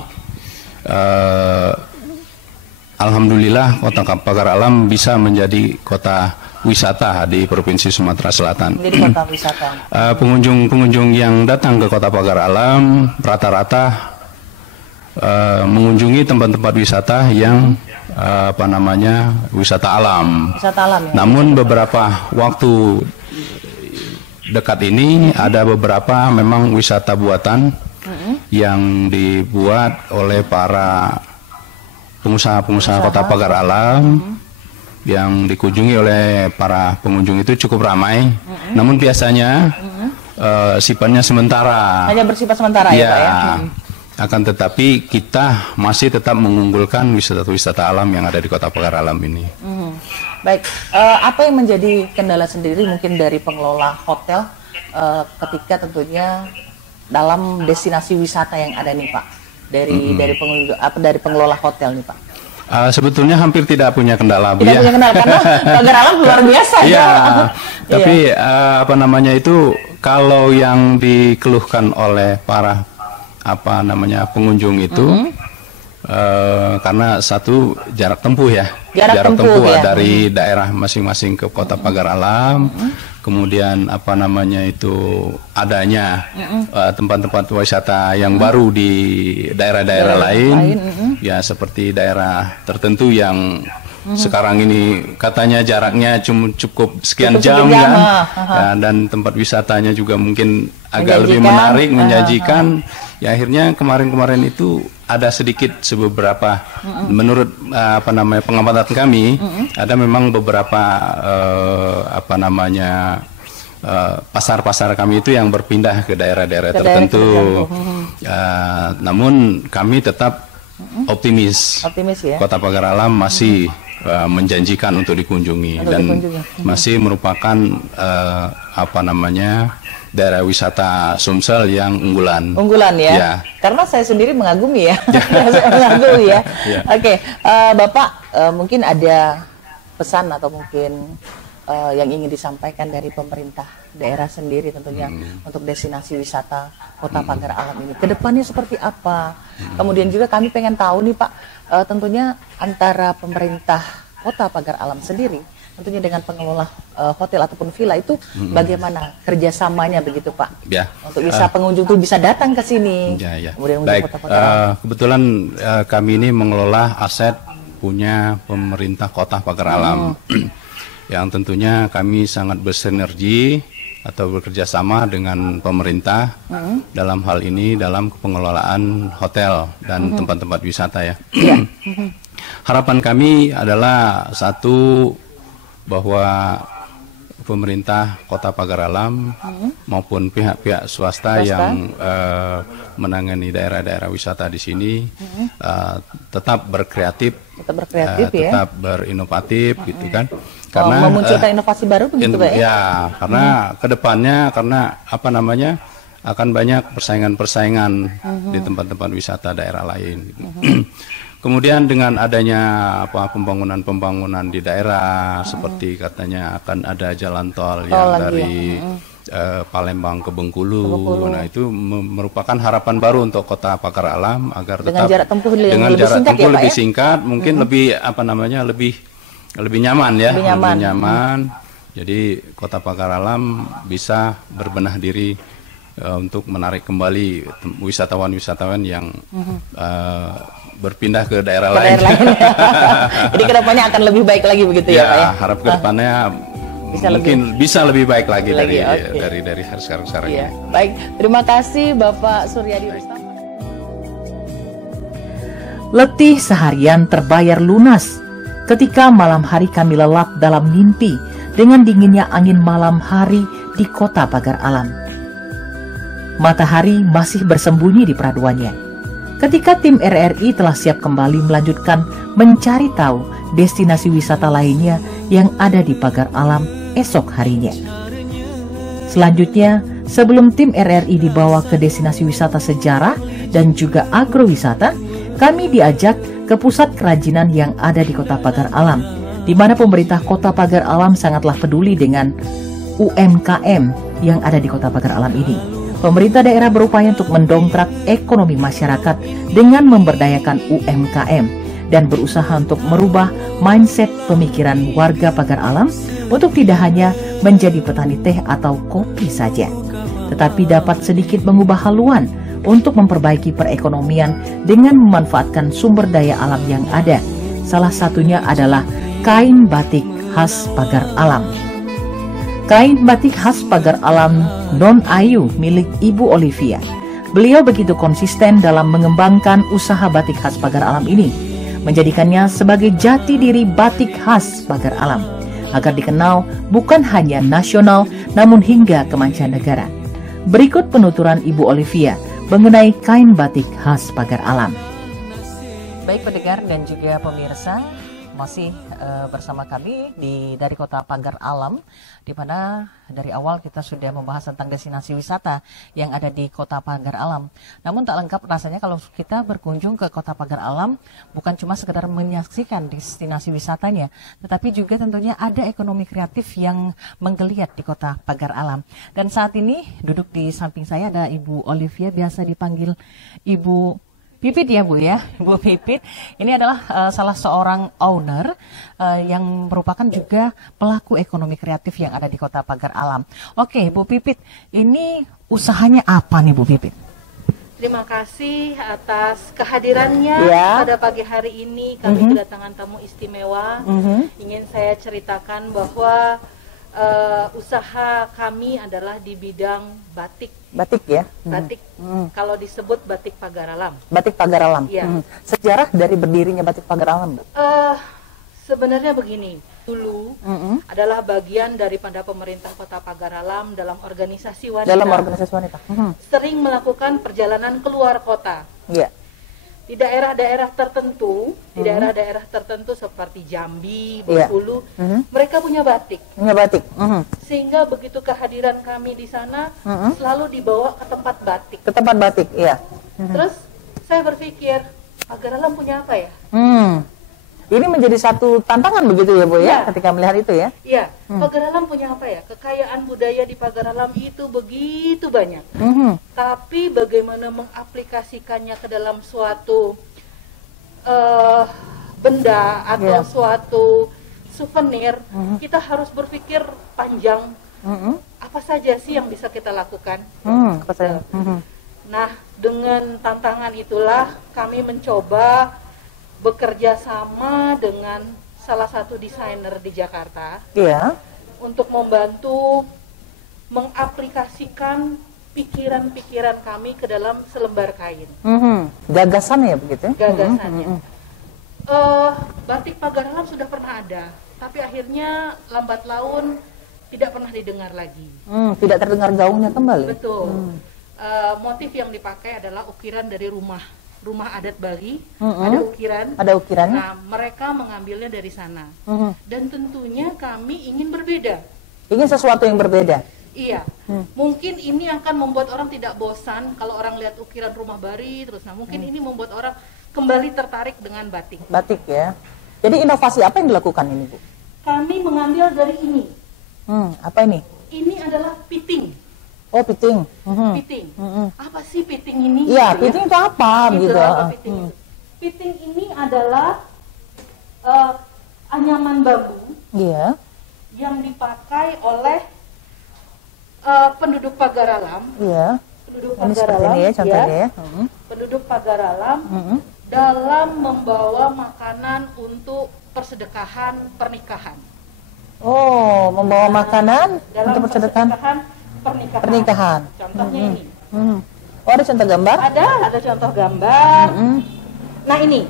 alhamdulillah Kota Pagar Alam bisa menjadi kota wisata di Provinsi Sumatera Selatan. Menjadi kota wisata. Pengunjung-pengunjung yang datang ke Kota Pagar Alam rata-rata mengunjungi tempat-tempat wisata yang wisata alam. Wisata alam ya. Namun beberapa waktu dekat ini ada beberapa memang wisata buatan yang dibuat oleh para pengusaha-pengusaha Kota Pagar Alam yang dikunjungi oleh para pengunjung itu cukup ramai. Namun biasanya sifatnya sementara. Hanya bersifat sementara ya Pak ya. Akan tetapi kita masih tetap mengunggulkan wisata-wisata alam yang ada di Kota Pagar Alam ini. Baik, apa yang menjadi kendala sendiri mungkin dari pengelola hotel ketika tentunya dalam destinasi wisata yang ada nih Pak, dari pengelola hotel nih Pak? Sebetulnya hampir tidak punya kendala. Tidak punya kendala karena Pagar Alam luar biasa ya. Tapi itu kalau yang dikeluhkan oleh para pengunjung itu karena satu jarak tempuh ya, jarak tempuh ya. Dari daerah masing-masing ke Kota Pagar Alam, kemudian adanya tempat-tempat wisata yang baru di daerah-daerah lain, ya seperti daerah tertentu yang sekarang ini katanya jaraknya cukup sekian jam kan, ya, dan tempat wisatanya juga mungkin agak lebih menarik, menjanjikan. Ya akhirnya kemarin-kemarin itu ada sedikit beberapa menurut pengamatan kami ada memang beberapa pasar-pasar kami itu yang berpindah ke daerah-daerah tertentu. Namun kami tetap optimis ya? Kota Pagar Alam masih menjanjikan untuk dikunjungi masih merupakan daerah wisata Sumsel yang unggulan ya? Karena saya sendiri mengagumi ya. Oke, Bapak mungkin ada pesan atau mungkin yang ingin disampaikan dari pemerintah daerah sendiri tentunya untuk destinasi wisata Kota Pagar Alam ini kedepannya seperti apa? Kemudian juga kami pengen tahu nih Pak, tentunya antara pemerintah Kota Pagar Alam sendiri tentunya dengan pengelola hotel ataupun villa itu bagaimana kerjasamanya begitu Pak? Ya. Untuk bisa pengunjung itu bisa datang ke sini. Kemudian baik. Kebetulan kami ini mengelola aset punya pemerintah Kota Pagar Alam. Yang tentunya kami sangat bersinergi atau bekerja sama dengan pemerintah dalam hal ini dalam pengelolaan hotel dan tempat-tempat wisata ya. Harapan kami adalah satu, bahwa pemerintah Kota Pagar Alam maupun pihak-pihak swasta yang menangani daerah-daerah wisata di sini tetap berkreatif, tetap berinovatif gitu kan. Karena memunculkan inovasi baru begitu Pak ya? Ya, karena kedepannya akan banyak persaingan-persaingan di tempat-tempat wisata daerah lain. Kemudian dengan adanya pembangunan di daerah seperti katanya akan ada jalan tol yang dari Palembang ke Bengkulu. Nah, itu merupakan harapan baru untuk Kota Pagar Alam agar dengan tetap jarak tempuh lebih singkat, mungkin lebih lebih nyaman ya, lebih nyaman. Jadi Kota Pagar Alam bisa berbenah diri untuk menarik kembali wisatawan-wisatawan yang berpindah ke daerah lain. Jadi kedepannya akan lebih baik lagi begitu ya Pak ya? Harap kedepannya bisa lebih baik lagi dari sekarang ya. Baik, terima kasih Bapak Suryadi Rustama. Letih seharian terbayar lunas ketika malam hari kami lelap dalam mimpi dengan dinginnya angin malam hari di kota pagar alam. Matahari masih bersembunyi di peraduannya ketika tim RRI telah siap kembali melanjutkan mencari tahu destinasi wisata lainnya yang ada di pagar alam esok harinya. Selanjutnya, sebelum tim RRI dibawa ke destinasi wisata sejarah dan juga agrowisata, kami diajak ke pusat kerajinan yang ada di Kota Pagar Alam, di mana pemerintah Kota Pagar Alam sangatlah peduli dengan UMKM yang ada di Kota Pagar Alam ini. Pemerintah daerah berupaya untuk mendongkrak ekonomi masyarakat dengan memberdayakan UMKM dan berusaha untuk merubah mindset pemikiran warga Pagar Alam untuk tidak hanya menjadi petani teh atau kopi saja, tetapi dapat sedikit mengubah haluan untuk memperbaiki perekonomian dengan memanfaatkan sumber daya alam yang ada. Salah satunya adalah kain batik khas Pagar Alam. Kain batik khas Pagar Alam Non Ayu milik Ibu Olivia. Beliau begitu konsisten dalam mengembangkan usaha batik khas Pagar Alam ini, menjadikannya sebagai jati diri batik khas Pagar Alam, agar dikenal bukan hanya nasional namun hingga ke mancanegara. Berikut penuturan Ibu Olivia mengenai kain batik khas Pagar Alam. Baik pendengar dan juga pemirsa, masih bersama kami dari Kota Pagar Alam, di mana dari awal kita sudah membahas tentang destinasi wisata yang ada di Kota Pagar Alam. Namun tak lengkap rasanya kalau kita berkunjung ke Kota Pagar Alam bukan cuma sekedar menyaksikan destinasi wisatanya, tetapi juga tentunya ada ekonomi kreatif yang menggeliat di Kota Pagar Alam. Dan saat ini duduk di samping saya ada Ibu Olivia, biasa dipanggil Ibu Pipit ya Bu ya, Bu Pipit. Ini adalah salah seorang owner yang merupakan juga pelaku ekonomi kreatif yang ada di Kota Pagar Alam. Oke, Bu Pipit, ini usahanya apa nih Bu Pipit? Terima kasih atas kehadirannya pada pagi hari ini. Kami kedatangan tamu istimewa. Ingin saya ceritakan bahwa usaha kami adalah di bidang batik. Batik ya? Batik. Kalau disebut batik Pagar Alam. Batik Pagar Alam. Iya. Sejarah dari berdirinya batik Pagar Alam, Bu? Sebenarnya begini. Dulu adalah bagian daripada pemerintah Kota Pagar Alam dalam organisasi wanita. Dalam organisasi wanita. Sering melakukan perjalanan keluar kota. Iya. Di daerah-daerah tertentu, seperti Jambi, Bengkulu, mereka punya batik. Punya batik. Sehingga begitu kehadiran kami di sana selalu dibawa ke tempat batik. Ke tempat batik, iya. Terus saya berpikir, Pagar Alam punya apa ya? Ini menjadi satu tantangan begitu ya Bu ya, ketika melihat itu ya? Iya, Pagar Alam punya apa ya? Kekayaan budaya di Pagar Alam itu begitu banyak. Tapi bagaimana mengaplikasikannya ke dalam suatu benda atau suatu souvenir, kita harus berpikir panjang. Apa saja sih yang bisa kita lakukan? Apa saja? Nah, dengan tantangan itulah kami mencoba bekerja sama dengan salah satu desainer di Jakarta untuk membantu mengaplikasikan pikiran-pikiran kami ke dalam selembar kain. Gagasannya ya begitu? Gagasannya. Batik Pagar Alam sudah pernah ada, tapi akhirnya lambat laun tidak pernah didengar lagi. Tidak terdengar gaungnya kembali? Betul. Motif yang dipakai adalah ukiran dari rumah adat Bali, ada ukiran. Ada ukirannya. Nah, mereka mengambilnya dari sana. Dan tentunya kami ingin berbeda. Ingin sesuatu yang berbeda. Iya. Mungkin ini akan membuat orang tidak bosan kalau orang lihat ukiran rumah Bali terus. Nah, mungkin ini membuat orang kembali tertarik dengan batik. Batik ya. Jadi inovasi apa yang dilakukan ini, Bu? Kami mengambil dari ini. Apa ini? Ini adalah piting. Oh, piting. Piting. Apa sih piting ini? Iya, piting itu apa? Gitu. Piting ini adalah anyaman bambu. Iya. Yang dipakai oleh penduduk pagar alam. Iya. Penduduk Ini pagar seperti alam. ini ya contohnya ya. Penduduk pagar alam dalam membawa makanan untuk persedekahan pernikahan. Oh, membawa makanan Dalam untuk persedekahan pernikahan. Contohnya ini. Oh, ada contoh gambar? Ada contoh gambar. Nah ini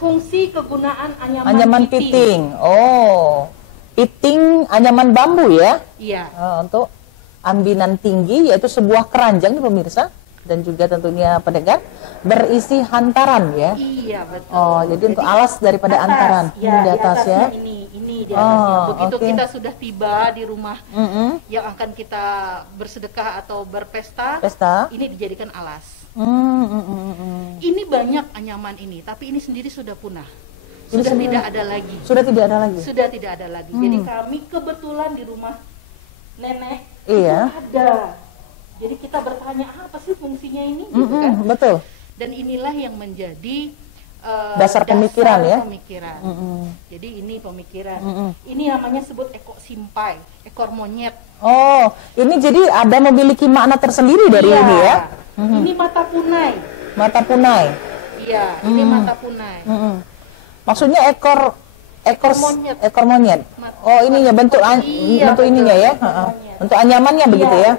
fungsi kegunaan anyaman piting. Oh, piting anyaman bambu ya? Iya. Untuk ambinan tinggi, yaitu sebuah keranjang nih pemirsa, dan juga tentunya pendengar, berisi hantaran ya? Iya betul. Oh, jadi untuk alas daripada hantaran ya, di atas ya? Ini di atasnya. Begitu kita sudah tiba di rumah yang akan kita bersedekah atau berpesta, ini dijadikan alas. Ini banyak anyaman ini, tapi ini sendiri sudah punah. Sudah tidak ada lagi. Sudah tidak ada lagi. Sudah tidak ada lagi. Jadi kami kebetulan di rumah nenek iya. itu ada. Jadi kita bertanya apa sih fungsinya ini, gitu kan? Betul. Dan inilah yang menjadi dasar pemikiran ya. Pemikiran. Jadi ini pemikiran. Ini namanya sebut simpai, ekor monyet. Oh, ini jadi ada memiliki makna tersendiri dari ini ya? Ini mata punai. Mata punai. Iya, ini mata punai. Maksudnya ekor monyet. Ekor monyet. Oh, ininya bentuk bentuk ininya ya. Untuk anyamannya begitu ya.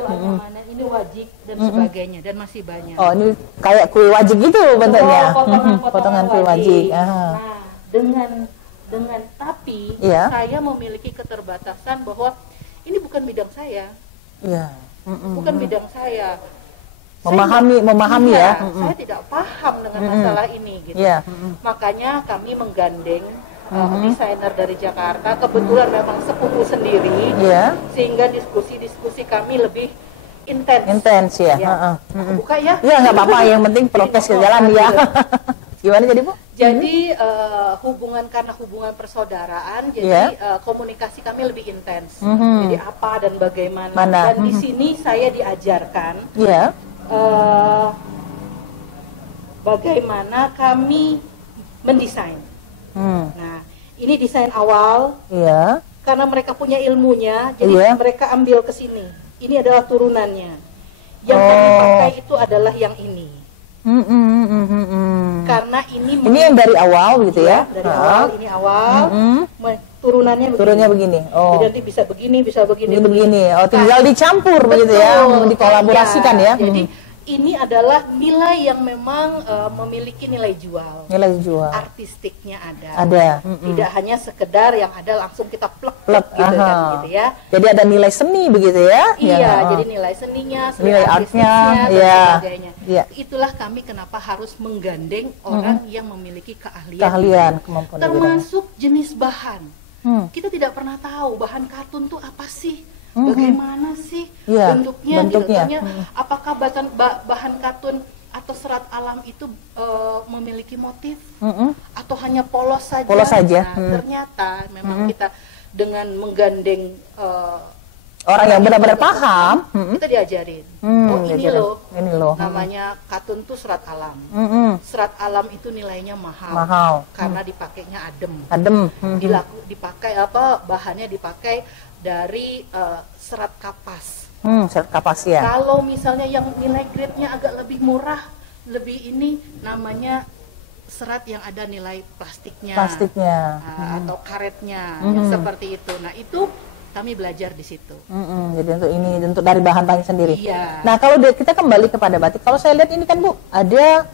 Ini wajik dan sebagainya dan masih banyak. Oh, ini kayak kue wajik gitu bentuknya. Potongan kue wajik. Nah, dengan tapi saya memiliki keterbatasan bahwa ini bukan bidang saya. Iya. Bukan bidang saya. Memahami ya. Saya tidak paham dengan masalah ini gitu. Makanya kami menggandeng desainer dari Jakarta, kebetulan memang sepupu sendiri, sehingga diskusi kami lebih intens ya. Buka ya? Iya, nggak apa-apa, yang penting prokes ke jalan ya. Gimana jadi Bu? Jadi karena hubungan persaudaraan, jadi komunikasi kami lebih intens. Jadi apa dan bagaimana. Dan di sini saya diajarkan bagaimana kami mendesain. Nah, ini desain awal. Karena mereka punya ilmunya, jadi mereka ambil ke sini. Ini adalah turunannya. Yang kami pakai itu adalah yang ini. Karena ini yang dari awal gitu ya? Dari awal, ini awal. Turunannya begini. Oh. Jadi nanti bisa begini. Oh, tinggal dicampur begitu ya, dikolaborasikan ya. Jadi ini adalah nilai yang memang memiliki nilai jual. Nilai jual. Artistiknya ada. Tidak hanya sekedar yang ada langsung kita plek gitu kan gitu ya. Jadi ada nilai seni begitu ya? Iya, jadi nilai seninya, nilai artnya, dan sebagainya. Itulah kami kenapa harus menggandeng orang yang memiliki keahlian kemampuan termasuk jenis bahan. Kita tidak pernah tahu bahan katun tuh apa sih? Bagaimana sih bentuknya? Apakah bahan katun atau serat alam itu memiliki motif atau hanya polos saja? Nah, ternyata memang kita dengan menggandeng orang yang benar-benar paham, kita diajarin. Ini loh, namanya katun tuh serat alam. Serat alam itu nilainya mahal. Karena dipakainya adem. Dipakai bahannya dipakai dari serat kapas. Serat kapas ya. Kalau misalnya yang nilai grade-nya agak lebih murah, lebih ini namanya serat yang ada nilai plastiknya. Atau karetnya, yang seperti itu. Nah, itu kami belajar di situ. Jadi untuk dari bahan bahan sendiri. Iya. Nah, kalau kita kembali kepada batik, kalau saya lihat ini kan Bu, ada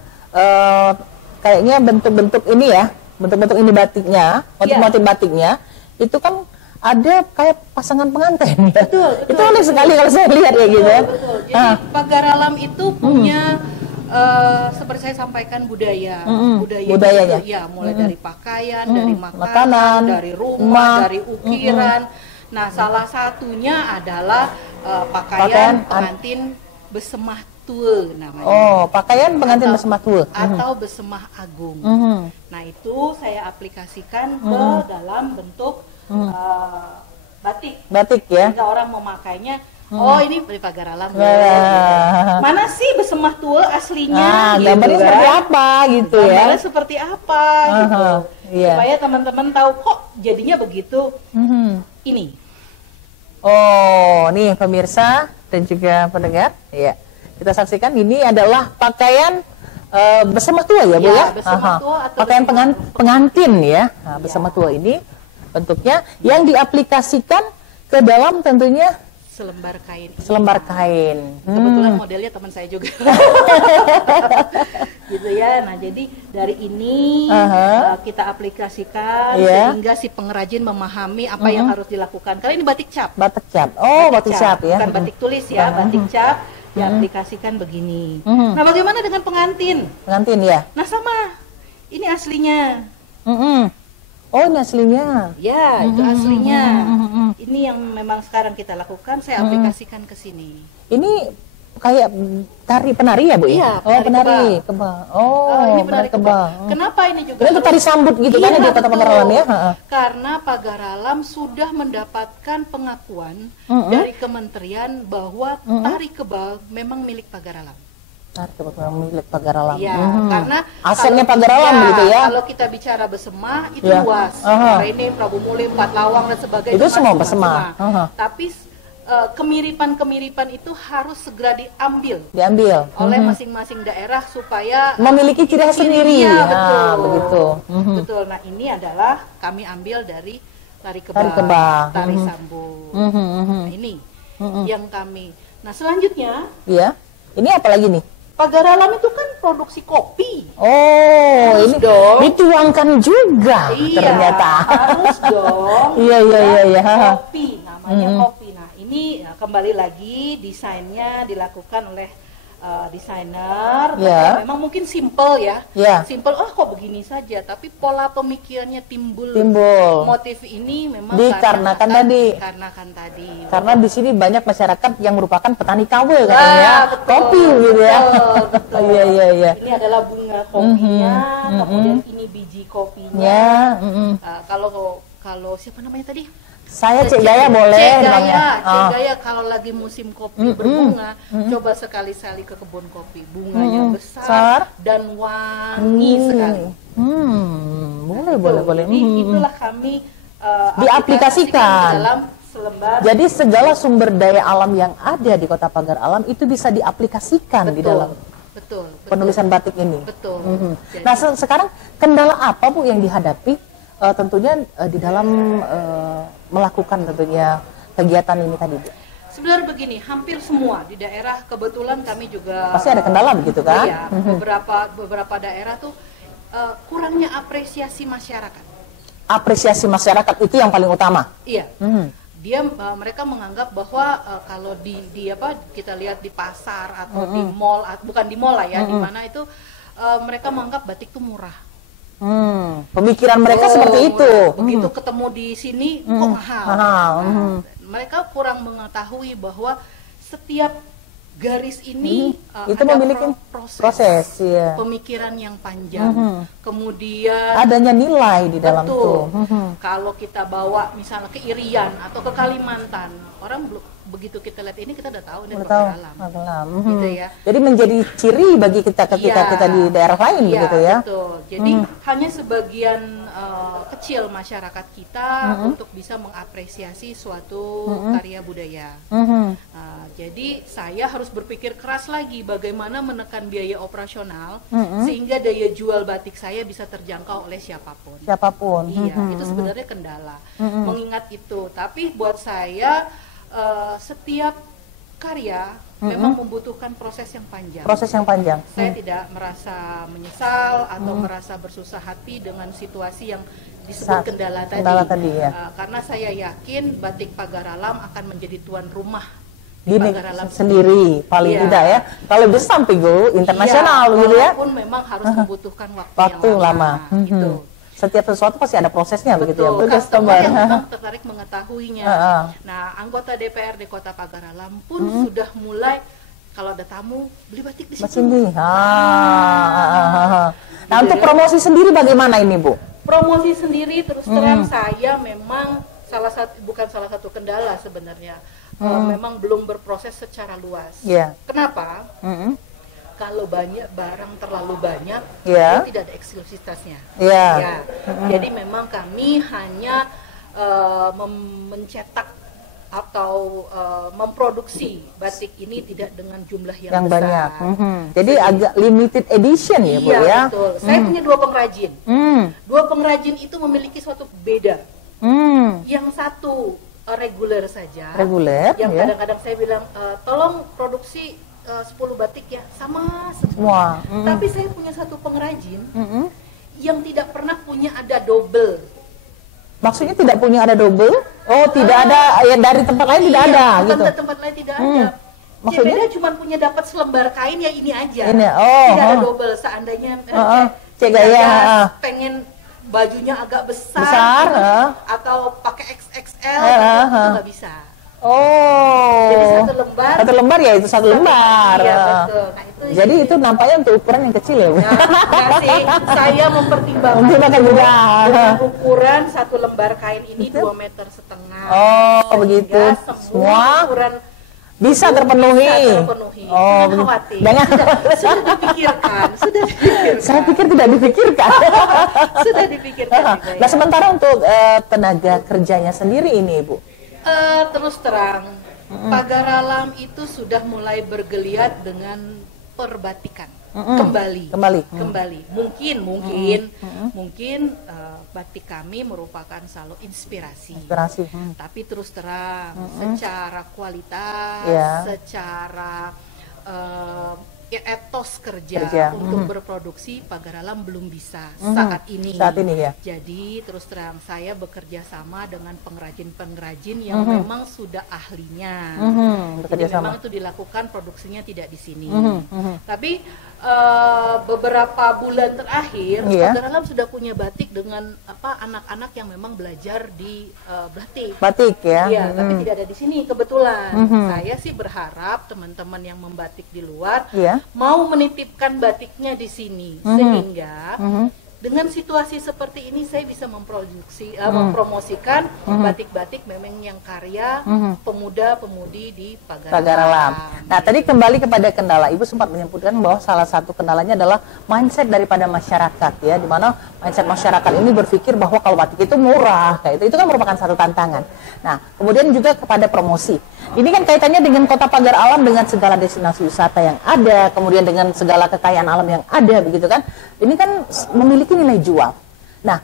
kayaknya bentuk-bentuk ini ya, bentuk-bentuk ini batiknya, motif-motif batiknya, itu kan ada kayak pasangan pengantin. Betul. Itu aneh sekali kalau saya lihat ya gitu. Betul. Jadi pagar alam itu punya seperti saya sampaikan budayanya. Ya, mulai dari pakaian, dari makanan, dari rumah, dari ukiran. Nah, salah satunya adalah pakaian pengantin besemah tua namanya. Oh, pakaian pengantin besemah tua atau besemah agung. Nah, itu saya aplikasikan ke dalam bentuk batik ya. Jika orang memakainya, ini dari pagar alam. Mana sih besemah tua aslinya? Gambarnya seperti apa gitu ya? Gambarnya seperti apa gitu. Supaya teman-teman tahu kok jadinya begitu. Ini. Oh, nih pemirsa dan juga pendengar, ya. Kita saksikan ini adalah pakaian bersama tua ya, Bu ya? Bersama tua atau pakaian pengantin ya. Nah, Ya. bersama tua ini bentuknya yang diaplikasikan ke dalam tentunya selembar kain. selembar kain. Kebetulan modelnya teman saya juga. Gitu ya. Nah, jadi dari ini kita aplikasikan sehingga si pengrajin memahami apa yang harus dilakukan. Karena ini batik cap. Batik cap. Oh, batik cap ya. Bukan batik tulis ya, batik cap diaplikasikan begini. Nah, bagaimana dengan pengantin? Pengantin ya. Nah, sama. Ini aslinya. Oh, ini aslinya. Ya, itu aslinya. Ini yang memang sekarang kita lakukan, saya aplikasikan ke sini. Ini kayak tari penari ya, Bu? Iya, oh, penari kebal. Oh, ini penari kebal. Kenapa ini juga? Ini tari sambut gitu kan di Kota Pagar Alam ya? Karena Pagar Alam sudah mendapatkan pengakuan dari kementerian bahwa tari kebal memang milik Pagar Alam. Tari kebal milik Pagar Alam. Iya, karena asalnya Pagar Alam gitu ya. Kalau kita bicara Besema itu luas. Ini Prabu Muli, Empat Lawang dan sebagainya. Itu semua Besema. Tapi kemiripan-kemiripan itu harus segera diambil oleh masing-masing daerah supaya memiliki ciri khas sendiri. Ya, betul. Begitu. Betul. Nah, ini adalah kami ambil dari tari kebal, tari sambut. Nah, ini yang kami. Nah, selanjutnya, iya. Ini apa lagi nih? Pagar Alam itu kan produksi kopi. Oh, harus ini dong dituangkan juga ternyata. Harus dong. Iya. Kopi, namanya kopi. Nah, ini kembali lagi desainnya dilakukan oleh desainer. Memang mungkin simple ya. Simple, kok begini saja. Tapi pola pemikirannya timbul. Motif ini memang dikarenakan tadi. Karena di sini banyak masyarakat yang merupakan petani kawe katanya. Kopi gitu ya. Iya. Ini adalah bunga kopinya, kemudian ini biji kopinya. Kalau siapa namanya tadi? Saya Cek Gaya boleh. Cek Gaya kalau lagi musim kopi berbunga, coba sekali-sekali ke kebun kopi. Bunganya besar dan wangi sekali. Boleh. Jadi itulah kami diaplikasikan dalam selembar. Jadi segala sumber daya alam yang ada di Kota Pagar Alam itu bisa diaplikasikan di dalam penulisan batik ini. Betul. Nah, sekarang kendala apa, Bu, yang dihadapi tentunya di dalam melakukan tentunya kegiatan ini tadi, Bu? Sebenarnya begini, hampir semua di daerah kebetulan kami juga pasti ada kendala begitu kan? Iya, beberapa daerah tuh kurangnya apresiasi masyarakat. Apresiasi masyarakat itu yang paling utama. Iya. Mereka menganggap bahwa kalau kita lihat di pasar atau di mall, bukan di mall lah ya, di mana itu mereka menganggap batik itu murah. Pemikiran mereka seperti itu. Begitu ketemu di sini kok mahal. Mereka kurang mengetahui bahwa setiap garis ini itu ada memiliki proses ya. Pemikiran yang panjang. Kemudian adanya nilai di dalam itu. Kalau kita bawa misalnya ke Irian atau ke Kalimantan, orang begitu kita lihat ini kita udah tahu ini Pagar Alam. Gitu ya. Jadi menjadi ciri bagi kita di daerah lain begitu ya. Betul. Jadi hanya sebagian kecil masyarakat kita untuk bisa mengapresiasi suatu karya budaya. Jadi saya harus berpikir keras lagi bagaimana menekan biaya operasional sehingga daya jual batik saya bisa terjangkau oleh siapapun. Iya, itu sebenarnya kendala. Mengingat itu, tapi buat saya setiap karya memang membutuhkan proses yang panjang. Saya tidak merasa menyesal atau merasa bersusah hati dengan situasi yang disebut kendala tadi ya. Karena saya yakin batik Pagar Alam akan menjadi tuan rumah di Pagar Alam sendiri paling tidak ya. Kalau bisa sampai go internasional gitu ya. Walaupun memang harus membutuhkan waktu yang lama. Gitu. Setiap sesuatu pasti ada prosesnya begitu ya. Customer yang memang tertarik mengetahuinya. Nah, anggota DPRD Kota Pagar Alam pun sudah mulai kalau ada tamu beli batik di sini. Nah, untuk promosi sendiri bagaimana ini, Bu? Promosi sendiri terus terang saya memang bukan salah satu kendala sebenarnya. Memang belum berproses secara luas. Kenapa? Kalau barang terlalu banyak, itu tidak ada eksklusivitasnya. Jadi memang kami hanya mencetak atau memproduksi batik ini tidak dengan jumlah yang besar. Banyak. Jadi agak limited edition ya, Bu ya. Iya, betul. Saya punya 2 pengrajin. 2 pengrajin itu memiliki suatu beda. Yang satu reguler saja. Reguler. Yang ya. kadang-kadang saya bilang tolong produksi 10 batik ya, sama semua. Tapi saya punya satu pengrajin yang tidak pernah punya ada double. Maksudnya tidak punya ada double? Oh, tidak ada ya, dari tempat lain tidak ada gitu. Tempat lain tidak ada. Maksudnya dia cuma punya dapat selembar kain ya ini aja. Ini, tidak ada double. Seandainya Cek gaya pengen bajunya agak besar atau pakai XXL itu nggak bisa. Oh. Jadi satu lembar ya itu satu lembar. Iya, betul. Nah, itu jadi itu nampaknya untuk ukuran yang kecil ya, Bu. Nah, sih, saya mempertimbangkan juga ukuran satu lembar kain ini 2,5 meter. Oh, begitu. Semua ukuran bisa terpenuhi. Oh, jangan khawatir. Sudah dipikirkan. Saya pikir tidak dipikirkan. Sudah dipikirkan. Nah, sementara untuk tenaga kerjanya sendiri ini, Bu. Terus terang, Pagar Alam itu sudah mulai bergeliat dengan perbatikan kembali. Mungkin batik kami merupakan selalu inspirasi. Tapi terus terang, secara kualitas, secara etos kerja untuk berproduksi Pagar Alam belum bisa saat ini ya. Jadi terus terang saya bekerja sama dengan pengrajin-pengrajin yang memang sudah ahlinya. Jadi memang itu dilakukan, produksinya tidak di sini. Tapi beberapa bulan terakhir Pagar Alam sudah punya batik dengan anak-anak yang memang belajar di batik ya. Iya, tapi tidak ada di sini kebetulan. Saya sih berharap teman-teman yang membatik di luar mau menitipkan batiknya di sini sehingga dengan situasi seperti ini saya bisa mempromosikan batik-batik memang yang karya pemuda-pemudi di Pagar Alam. Nah, tadi kembali kepada kendala, Ibu sempat menyebutkan bahwa salah satu kendalanya adalah mindset daripada masyarakat ya, di mana mindset masyarakat ini berpikir bahwa kalau batik itu murah, kayak itu kan merupakan satu tantangan. Nah, kemudian juga kepada promosi. Ini kan kaitannya dengan Kota Pagar Alam dengan segala destinasi wisata yang ada, kemudian dengan segala kekayaan alam yang ada, begitu kan? Ini kan memiliki nilai jual. Nah,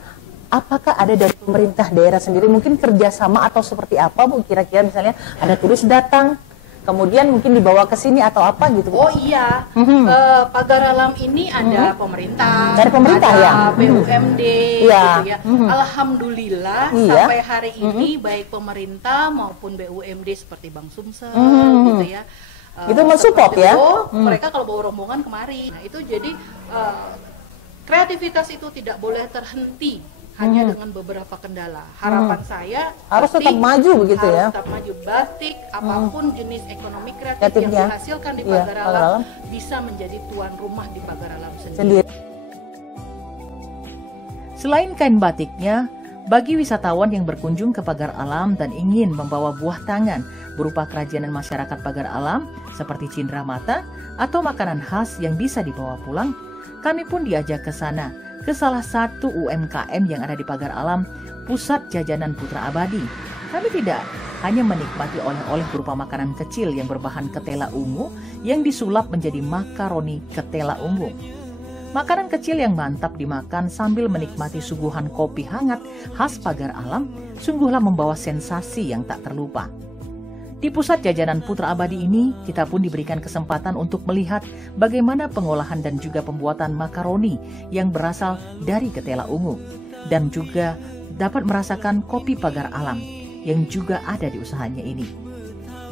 apakah ada dari pemerintah daerah sendiri mungkin kerjasama atau seperti apa, Bu? Kira-kira misalnya ada turis datang, kemudian mungkin dibawa ke sini atau apa gitu, Bu? Oh iya, Pagar Alam ini ada pemerintah, dari pemerintah ada BUMD, gitu ya. Alhamdulillah sampai hari ini baik pemerintah maupun BUMD seperti Bank Sumsel, gitu ya. Itu mensupport ya? Mereka kalau bawa rombongan kemari, nah itu jadi kreativitas itu tidak boleh terhenti hanya dengan beberapa kendala. Harapan saya harus tetap maju begitu ya. Tetap maju, batik apapun jenis ekonomi kreatif yang dihasilkan di Pagar Alam bisa menjadi tuan rumah di Pagar Alam sendiri. Selain kain batiknya, bagi wisatawan yang berkunjung ke Pagar Alam dan ingin membawa buah tangan berupa kerajinan masyarakat Pagar Alam seperti cindramata atau makanan khas yang bisa dibawa pulang, kami pun diajak ke sana, ke salah satu UMKM yang ada di Pagar Alam, Pusat Jajanan Putra Abadi. Kami tidak hanya menikmati oleh-oleh berupa makanan kecil yang berbahan ketela ungu yang disulap menjadi makaroni ketela ungu. Makanan kecil yang mantap dimakan sambil menikmati suguhan kopi hangat khas Pagar Alam sungguhlah membawa sensasi yang tak terlupa. Di Pusat Jajanan Putra Abadi ini, kita pun diberikan kesempatan untuk melihat bagaimana pengolahan dan juga pembuatan makaroni yang berasal dari ketela ungu. Dan juga dapat merasakan kopi Pagar Alam yang juga ada di usahanya ini.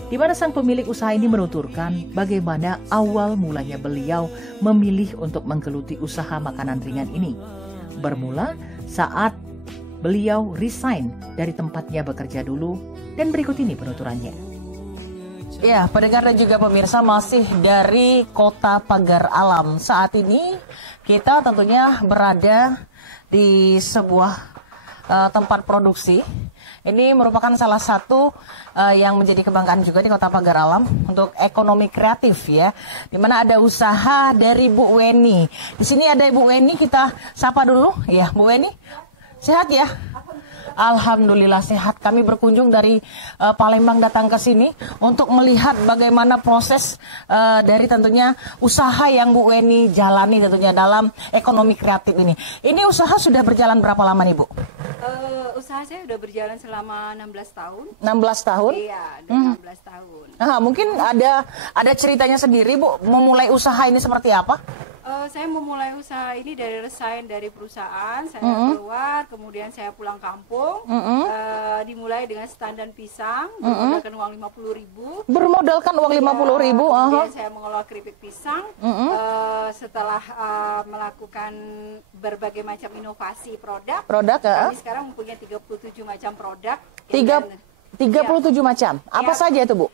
Di mana sang pemilik usaha ini menuturkan bagaimana awal mulanya beliau memilih untuk menggeluti usaha makanan ringan ini. Bermula saat beliau resign dari tempatnya bekerja dulu, dan berikut ini penuturannya. Ya, pendengar dan juga pemirsa, masih dari Kota Pagar Alam. Saat ini kita tentunya berada di sebuah tempat produksi. Ini merupakan salah satu yang menjadi kebanggaan juga di Kota Pagar Alam untuk ekonomi kreatif ya. Di mana ada usaha dari Bu Weni. Di sini ada Ibu Weni, kita sapa dulu ya, Bu Weni. Sehat ya? Alhamdulillah sehat. Kami berkunjung dari Palembang datang ke sini untuk melihat bagaimana proses dari tentunya usaha yang Bu Weni jalani tentunya dalam ekonomi kreatif ini. Ini usaha sudah berjalan berapa lama nih Bu? Usaha saya sudah berjalan selama 16 tahun. 16 tahun? Iya, 16 tahun. Mungkin ada ceritanya sendiri Bu, memulai usaha ini seperti apa? Saya memulai usaha ini dari resign dari perusahaan, saya keluar, kemudian saya pulang kampung, dimulai dengan standar pisang, bermodalkan uang 50.000. Bermodalkan uang 50.000. Kemudian saya mengelola keripik pisang. Setelah melakukan berbagai macam inovasi produk, kami sekarang mempunyai 37 macam produk. 37 macam. Apa saja itu Bu?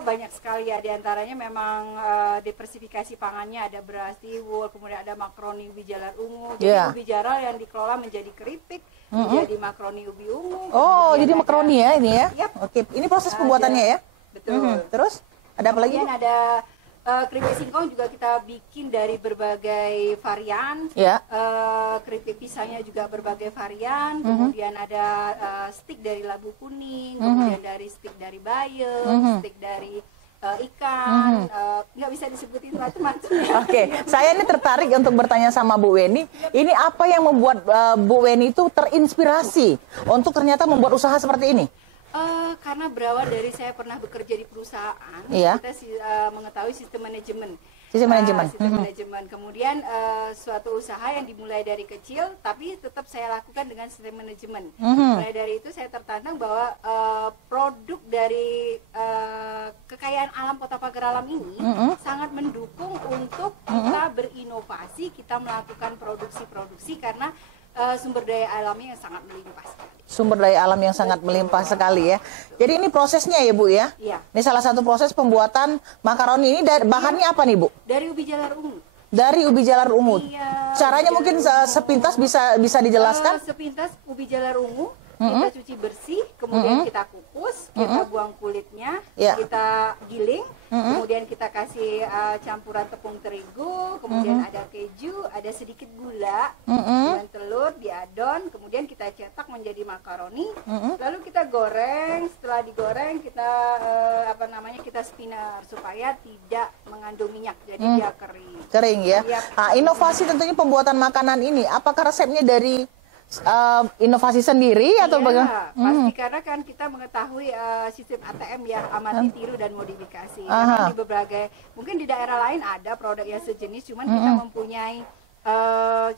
Banyak sekali ya, diantaranya memang diversifikasi pangannya, ada beras tiwul, kemudian ada makaroni ubi jalar ungu. Jadi ubi jalar yang dikelola menjadi keripik, menjadi makaroni ubi ungu. Oh, jadi makaroni ya ini ya? Yep. Oke, ini proses pembuatannya ya? Betul. Terus ada apa lagi? Kemudian ada keripik singkong juga kita bikin dari berbagai varian. Keripik pisangnya juga berbagai varian. Kemudian ada stik dari labu kuning, kemudian dari stik dari bayam, stik dari ikan, nggak bisa disebutin macam-macam. Oke, saya ini tertarik untuk bertanya sama Bu Weni. Ini apa yang membuat Bu Weni itu terinspirasi untuk ternyata membuat usaha seperti ini? Karena berawal dari saya pernah bekerja di perusahaan, kita mengetahui sistem manajemen. Sistem manajemen. Kemudian suatu usaha yang dimulai dari kecil, tapi tetap saya lakukan dengan sistem manajemen. Mulai dari itu saya tertantang bahwa produk dari kekayaan alam Kota Pagar Alam ini sangat mendukung untuk kita berinovasi, kita melakukan produksi-produksi karena sumber daya alamnya yang sangat melimpah sekali. Sumber daya alam yang sangat melimpah sekali ya. Jadi ini prosesnya ya Bu ya? Iya. Ini salah satu proses pembuatan makaroni ini. Bahannya apa nih Bu? Dari ubi jalar ungu. Dari ubi jalar ungu. Iya. Caranya mungkin sepintas bisa dijelaskan? Sepintas ubi jalar ungu kita cuci bersih, kemudian kita kukus, kita buang kulitnya, kita giling, kemudian kita kasih campuran tepung terigu, kemudian ada keju, ada sedikit gula, kemudian telur diadon, kemudian kita cetak menjadi makaroni, lalu kita goreng. Setelah digoreng kita kita spinner supaya tidak mengandung minyak, jadi dia kering. Kering ya. Inovasi tentunya pembuatan makanan ini, apakah resepnya dari inovasi sendiri atau bagaimana? Pasti, karena kan kita mengetahui sistem ATM ya, amati, tiru dan modifikasi. Di berbagai, mungkin di daerah lain ada produk yang sejenis, cuman kita mempunyai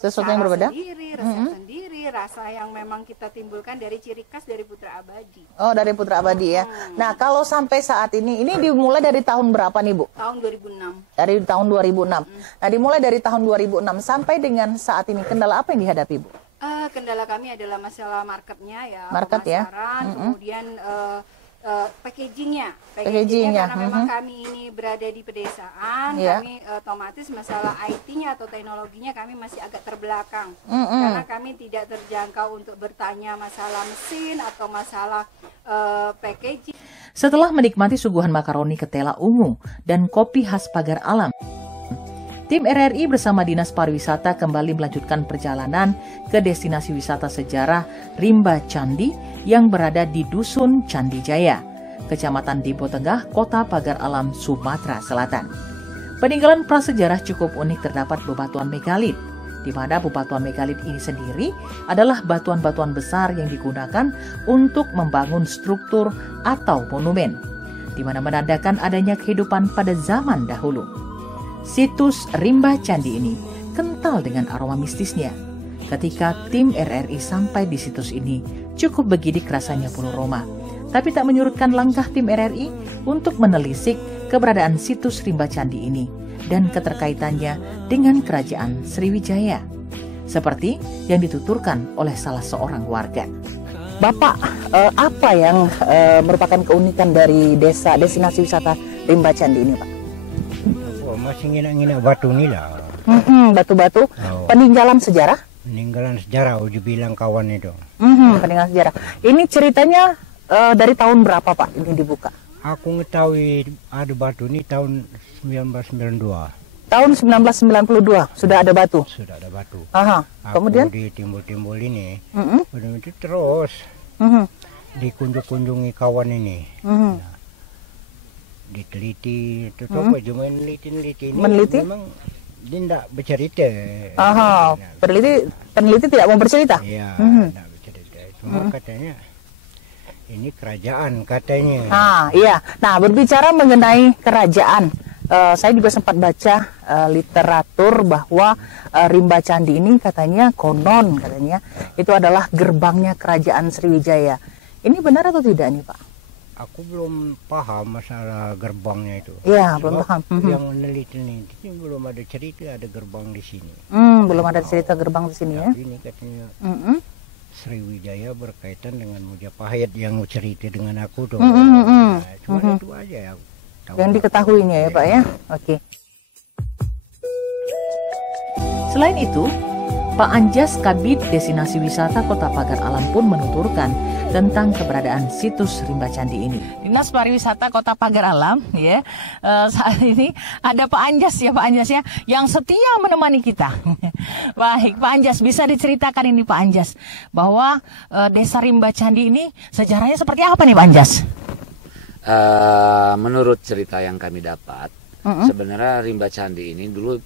sesuatu yang berbeda sendiri, resep sendiri, rasa yang memang kita timbulkan dari ciri khas dari Putra Abadi. Oh, dari Putra Abadi ya. Nah, kalau sampai saat ini dimulai dari tahun berapa nih Bu? Tahun 2006. Dari tahun 2006. Nah, dimulai dari tahun 2006 sampai dengan saat ini, kendala apa yang dihadapi Bu? Kendala kami adalah masalah marketnya ya, pemasaran, kemudian packagingnya packagingnya karena memang kami ini berada di pedesaan, kami otomatis masalah IT-nya atau teknologinya kami masih agak terbelakang, karena kami tidak terjangkau untuk bertanya masalah mesin atau masalah packaging. Setelah menikmati suguhan makaroni ketela ungu dan kopi khas Pagar Alam, tim RRI bersama Dinas Pariwisata kembali melanjutkan perjalanan ke destinasi wisata sejarah Rimba Candi yang berada di Dusun Candi Jaya, Kecamatan Dipo Tengah, Kota Pagar Alam, Sumatera Selatan. Peninggalan prasejarah cukup unik terdapat bebatuan megalit, di mana bebatuan megalit ini sendiri adalah batuan-batuan besar yang digunakan untuk membangun struktur atau monumen, di mana menandakan adanya kehidupan pada zaman dahulu. Situs Rimba Candi ini kental dengan aroma mistisnya. Ketika tim RRI sampai di situs ini, cukup begidik rasanya Pulau Roma. Tapi tak menyurutkan langkah tim RRI untuk menelisik keberadaan situs Rimba Candi ini dan keterkaitannya dengan Kerajaan Sriwijaya, seperti yang dituturkan oleh salah seorang warga. Bapak, apa yang merupakan keunikan dari destinasi wisata Rimba Candi ini Pak? Masih ngina-ngina batu ni lah. Batu-batu peninggalan sejarah? Peninggalan sejarah, uji bilang kawan itu. Peninggalan sejarah. Ini ceritanya dari tahun berapa Pak ini dibuka? Aku ngetahui ada batu ini tahun 1992. Tahun 1992 sudah ada batu. Sudah ada batu. Aha. Kemudian di timbul-timbul ini, itu terus dikunjungi kawan ini. Nah, diteliti, itu apa cuma meneliti ini. Memang dia tidak bercerita. Aha. Peneliti tidak mau bercerita. Iya, tidak bercerita. Cuma katanya ini kerajaan katanya. Iya. Nah, berbicara mengenai kerajaan. Saya juga sempat baca literatur bahwa Rimba Candi ini katanya itu adalah gerbangnya kerajaan Sriwijaya. Ini benar atau tidak nih Pak? Aku belum paham masalah gerbangnya itu. Iya, belum paham. Yang meneliti belum ada cerita ada gerbang di sini. Belum ada cerita gerbang di sini ya. Ini katanya Sriwijaya berkaitan dengan Majapahit yang cerita dengan aku tuh. Cuma itu aja ya. Yang diketahuinya ya Pak ya. Oke. Selain itu, Pak Anjas Kabid Destinasi Wisata Kota Pagar Alam pun menuturkan tentang keberadaan situs Rimba Candi ini. Dinas Pariwisata Kota Pagar Alam ya, saat ini ada Pak Anjas ya, Pak Anjas ya, yang setia menemani kita. Baik, Pak Anjas, bisa diceritakan ini Pak Anjas bahwa Desa Rimba Candi ini sejarahnya seperti apa nih Pak Anjas? Menurut cerita yang kami dapat, sebenarnya Rimba Candi ini dulu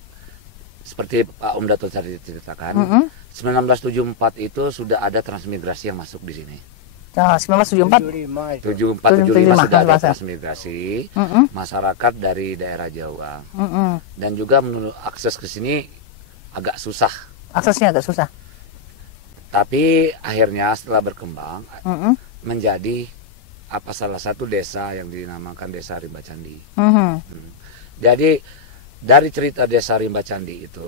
seperti Pak Om Dato tadi ceritakan, 1974 itu sudah ada transmigrasi yang masuk di sini. 1974, 75 sudah ada transmigrasi masyarakat dari daerah Jawa, dan juga menurut akses ke sini agak susah. Aksesnya agak susah. Tapi akhirnya setelah berkembang menjadi salah satu desa yang dinamakan Desa Rimba Candi. Jadi dari cerita Desa Rimba Candi itu,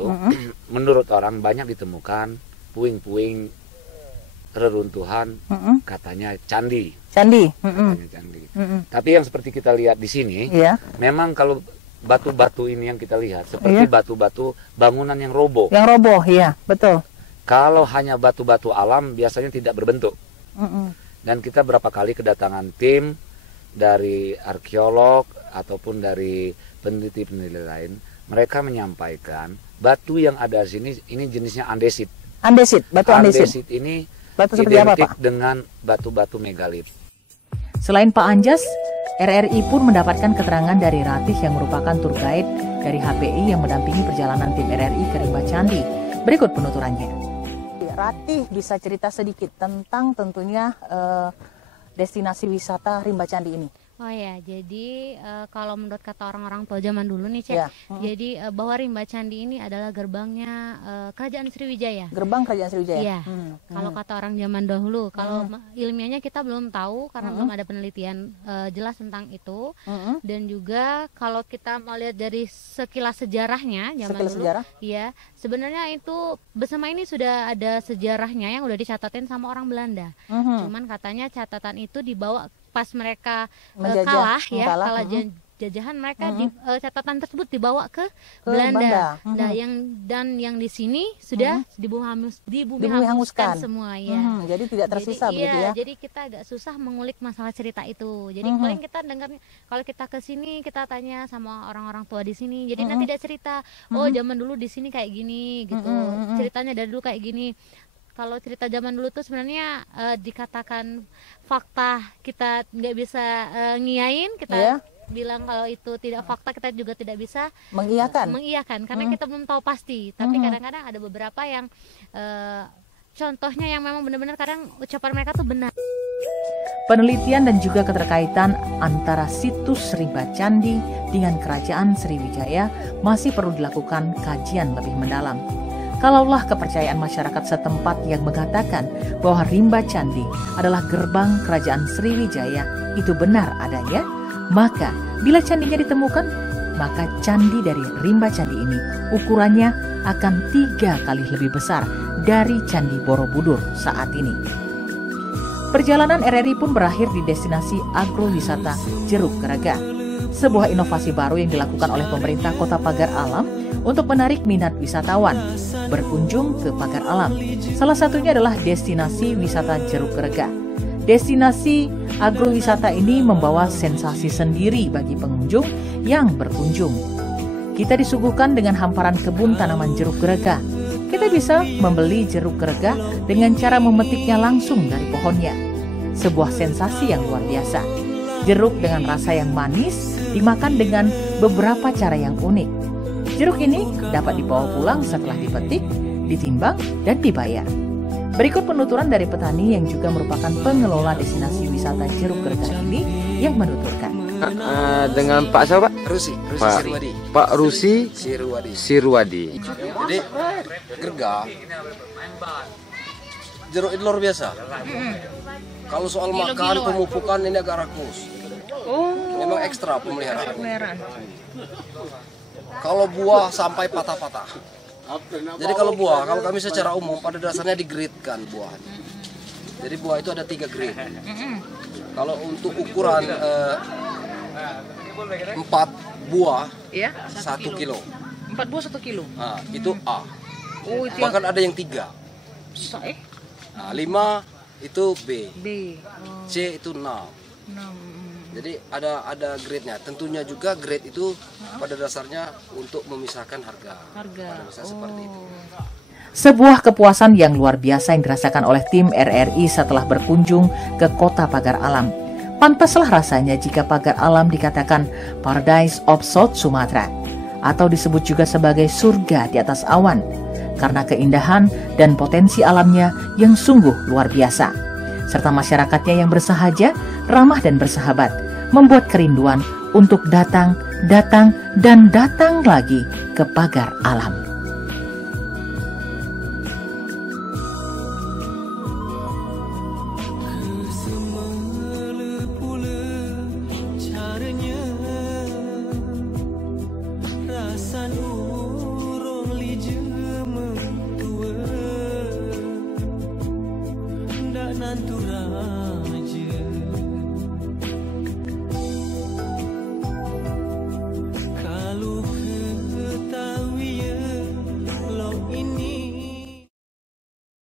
menurut orang banyak ditemukan puing-puing reruntuhan, katanya candi. Katanya candi. Tapi yang seperti kita lihat di sini, memang kalau batu-batu ini yang kita lihat seperti batu-batu bangunan yang roboh. Yang roboh, iya, betul. Kalau hanya batu-batu alam biasanya tidak berbentuk. Dan kita berapa kali kedatangan tim dari arkeolog ataupun dari peneliti-peneliti lain, mereka menyampaikan batu yang ada di sini ini jenisnya andesit. Andesit, batu andesit. Andesit ini batu seperti apa, Pak? Dengan batu-batu megalit. Selain Pak Anjas, RRI pun mendapatkan keterangan dari Ratih yang merupakan tour guide dari HPI yang mendampingi perjalanan tim RRI ke Rimba Candi. Berikut penuturannya. Ratih bisa cerita sedikit tentang tentunya destinasi wisata Rimba Candi ini. Oh ya, jadi kalau menurut kata orang-orang tua zaman dulu nih Cek, jadi bahwa Rimba Candi ini adalah gerbangnya Kerajaan Sriwijaya. Gerbang Kerajaan Sriwijaya? Iya, kalau kata orang zaman dahulu, kalau ilmiahnya kita belum tahu karena belum ada penelitian jelas tentang itu. Dan juga kalau kita mau lihat dari sekilas sejarahnya zaman dulu, ya sebenarnya itu bersama ini sudah ada sejarahnya yang udah dicatatin sama orang Belanda. Cuman katanya catatan itu dibawa pas mereka kalah jajahan, mereka di catatan tersebut dibawa ke Belanda. Nah, yang di sini sudah dibumi hanguskan semua ya. Jadi tidak tersisa begitu ya. Jadi kita agak susah mengulik masalah cerita itu. Jadi paling kita dengar kalau kita ke sini kita tanya sama orang-orang tua di sini. Jadi nanti dia cerita, oh zaman dulu di sini kayak gini gitu. Ceritanya dari dulu kayak gini. Kalau cerita zaman dulu tuh sebenarnya dikatakan fakta, kita nggak bisa ngiyain, kita bilang kalau itu tidak fakta, kita juga tidak bisa mengiyakan karena kita belum tahu pasti. Tapi kadang-kadang ada beberapa yang contohnya yang memang benar-benar kadang ucapan mereka tuh benar. Penelitian dan juga keterkaitan antara situs Rimba Candi dengan Kerajaan Sriwijaya masih perlu dilakukan kajian lebih mendalam. Kalaulah kepercayaan masyarakat setempat yang mengatakan bahwa Rimba Candi adalah gerbang Kerajaan Sriwijaya itu benar adanya, maka bila candinya ditemukan, maka candi dari Rimba Candi ini ukurannya akan 3 kali lebih besar dari Candi Borobudur saat ini. Perjalanan RRI pun berakhir di destinasi agrowisata Jeruk Kerega, sebuah inovasi baru yang dilakukan oleh pemerintah Kota Pagar Alam untuk menarik minat wisatawan berkunjung ke Pagar Alam. Salah satunya adalah destinasi wisata Jeruk Kerega. Destinasi agrowisata ini membawa sensasi sendiri bagi pengunjung yang berkunjung. kita disuguhkan dengan hamparan kebun tanaman jeruk gerega. Kita bisa membeli jeruk gerega dengan cara memetiknya langsung dari pohonnya. Sebuah sensasi yang luar biasa. Jeruk dengan rasa yang manis dimakan dengan beberapa cara yang unik. Jeruk ini dapat dibawa pulang setelah dipetik, ditimbang, dan dibayar. Berikut penuturan dari petani yang juga merupakan pengelola destinasi wisata jeruk gerega ini yang menuturkan. Dengan Pak siapa? Rusi Sirwadi. Pak Rusi Sirwadi. Jadi gerga jeruk itu luar biasa. Kalau soal makan, pemupukan ini agak rakus. Memang ekstra pemeliharaan. Kalau buah sampai patah-patah. Jadi kalau buah, kalau kami secara umum pada dasarnya digrade-kan buahnya. Jadi buah itu ada 3 grade. Kalau untuk ukuran 4 buah, 1 kilo. 4 buah 1 kilo. Nah, itu A. Bahkan ada yang 3. Nah, 5 itu B. C itu 6. Jadi ada grade-nya. Tentunya juga grade itu pada dasarnya untuk memisahkan harga. Seperti itu. Sebuah kepuasan yang luar biasa yang dirasakan oleh tim RRI setelah berkunjung ke Kota Pagar Alam. Pantaslah rasanya jika Pagar Alam dikatakan Paradise of South Sumatra, atau disebut juga sebagai surga di atas awan, karena keindahan dan potensi alamnya yang sungguh luar biasa, serta masyarakatnya yang bersahaja, ramah dan bersahabat, membuat kerinduan untuk datang lagi ke Pagar Alam. Nanti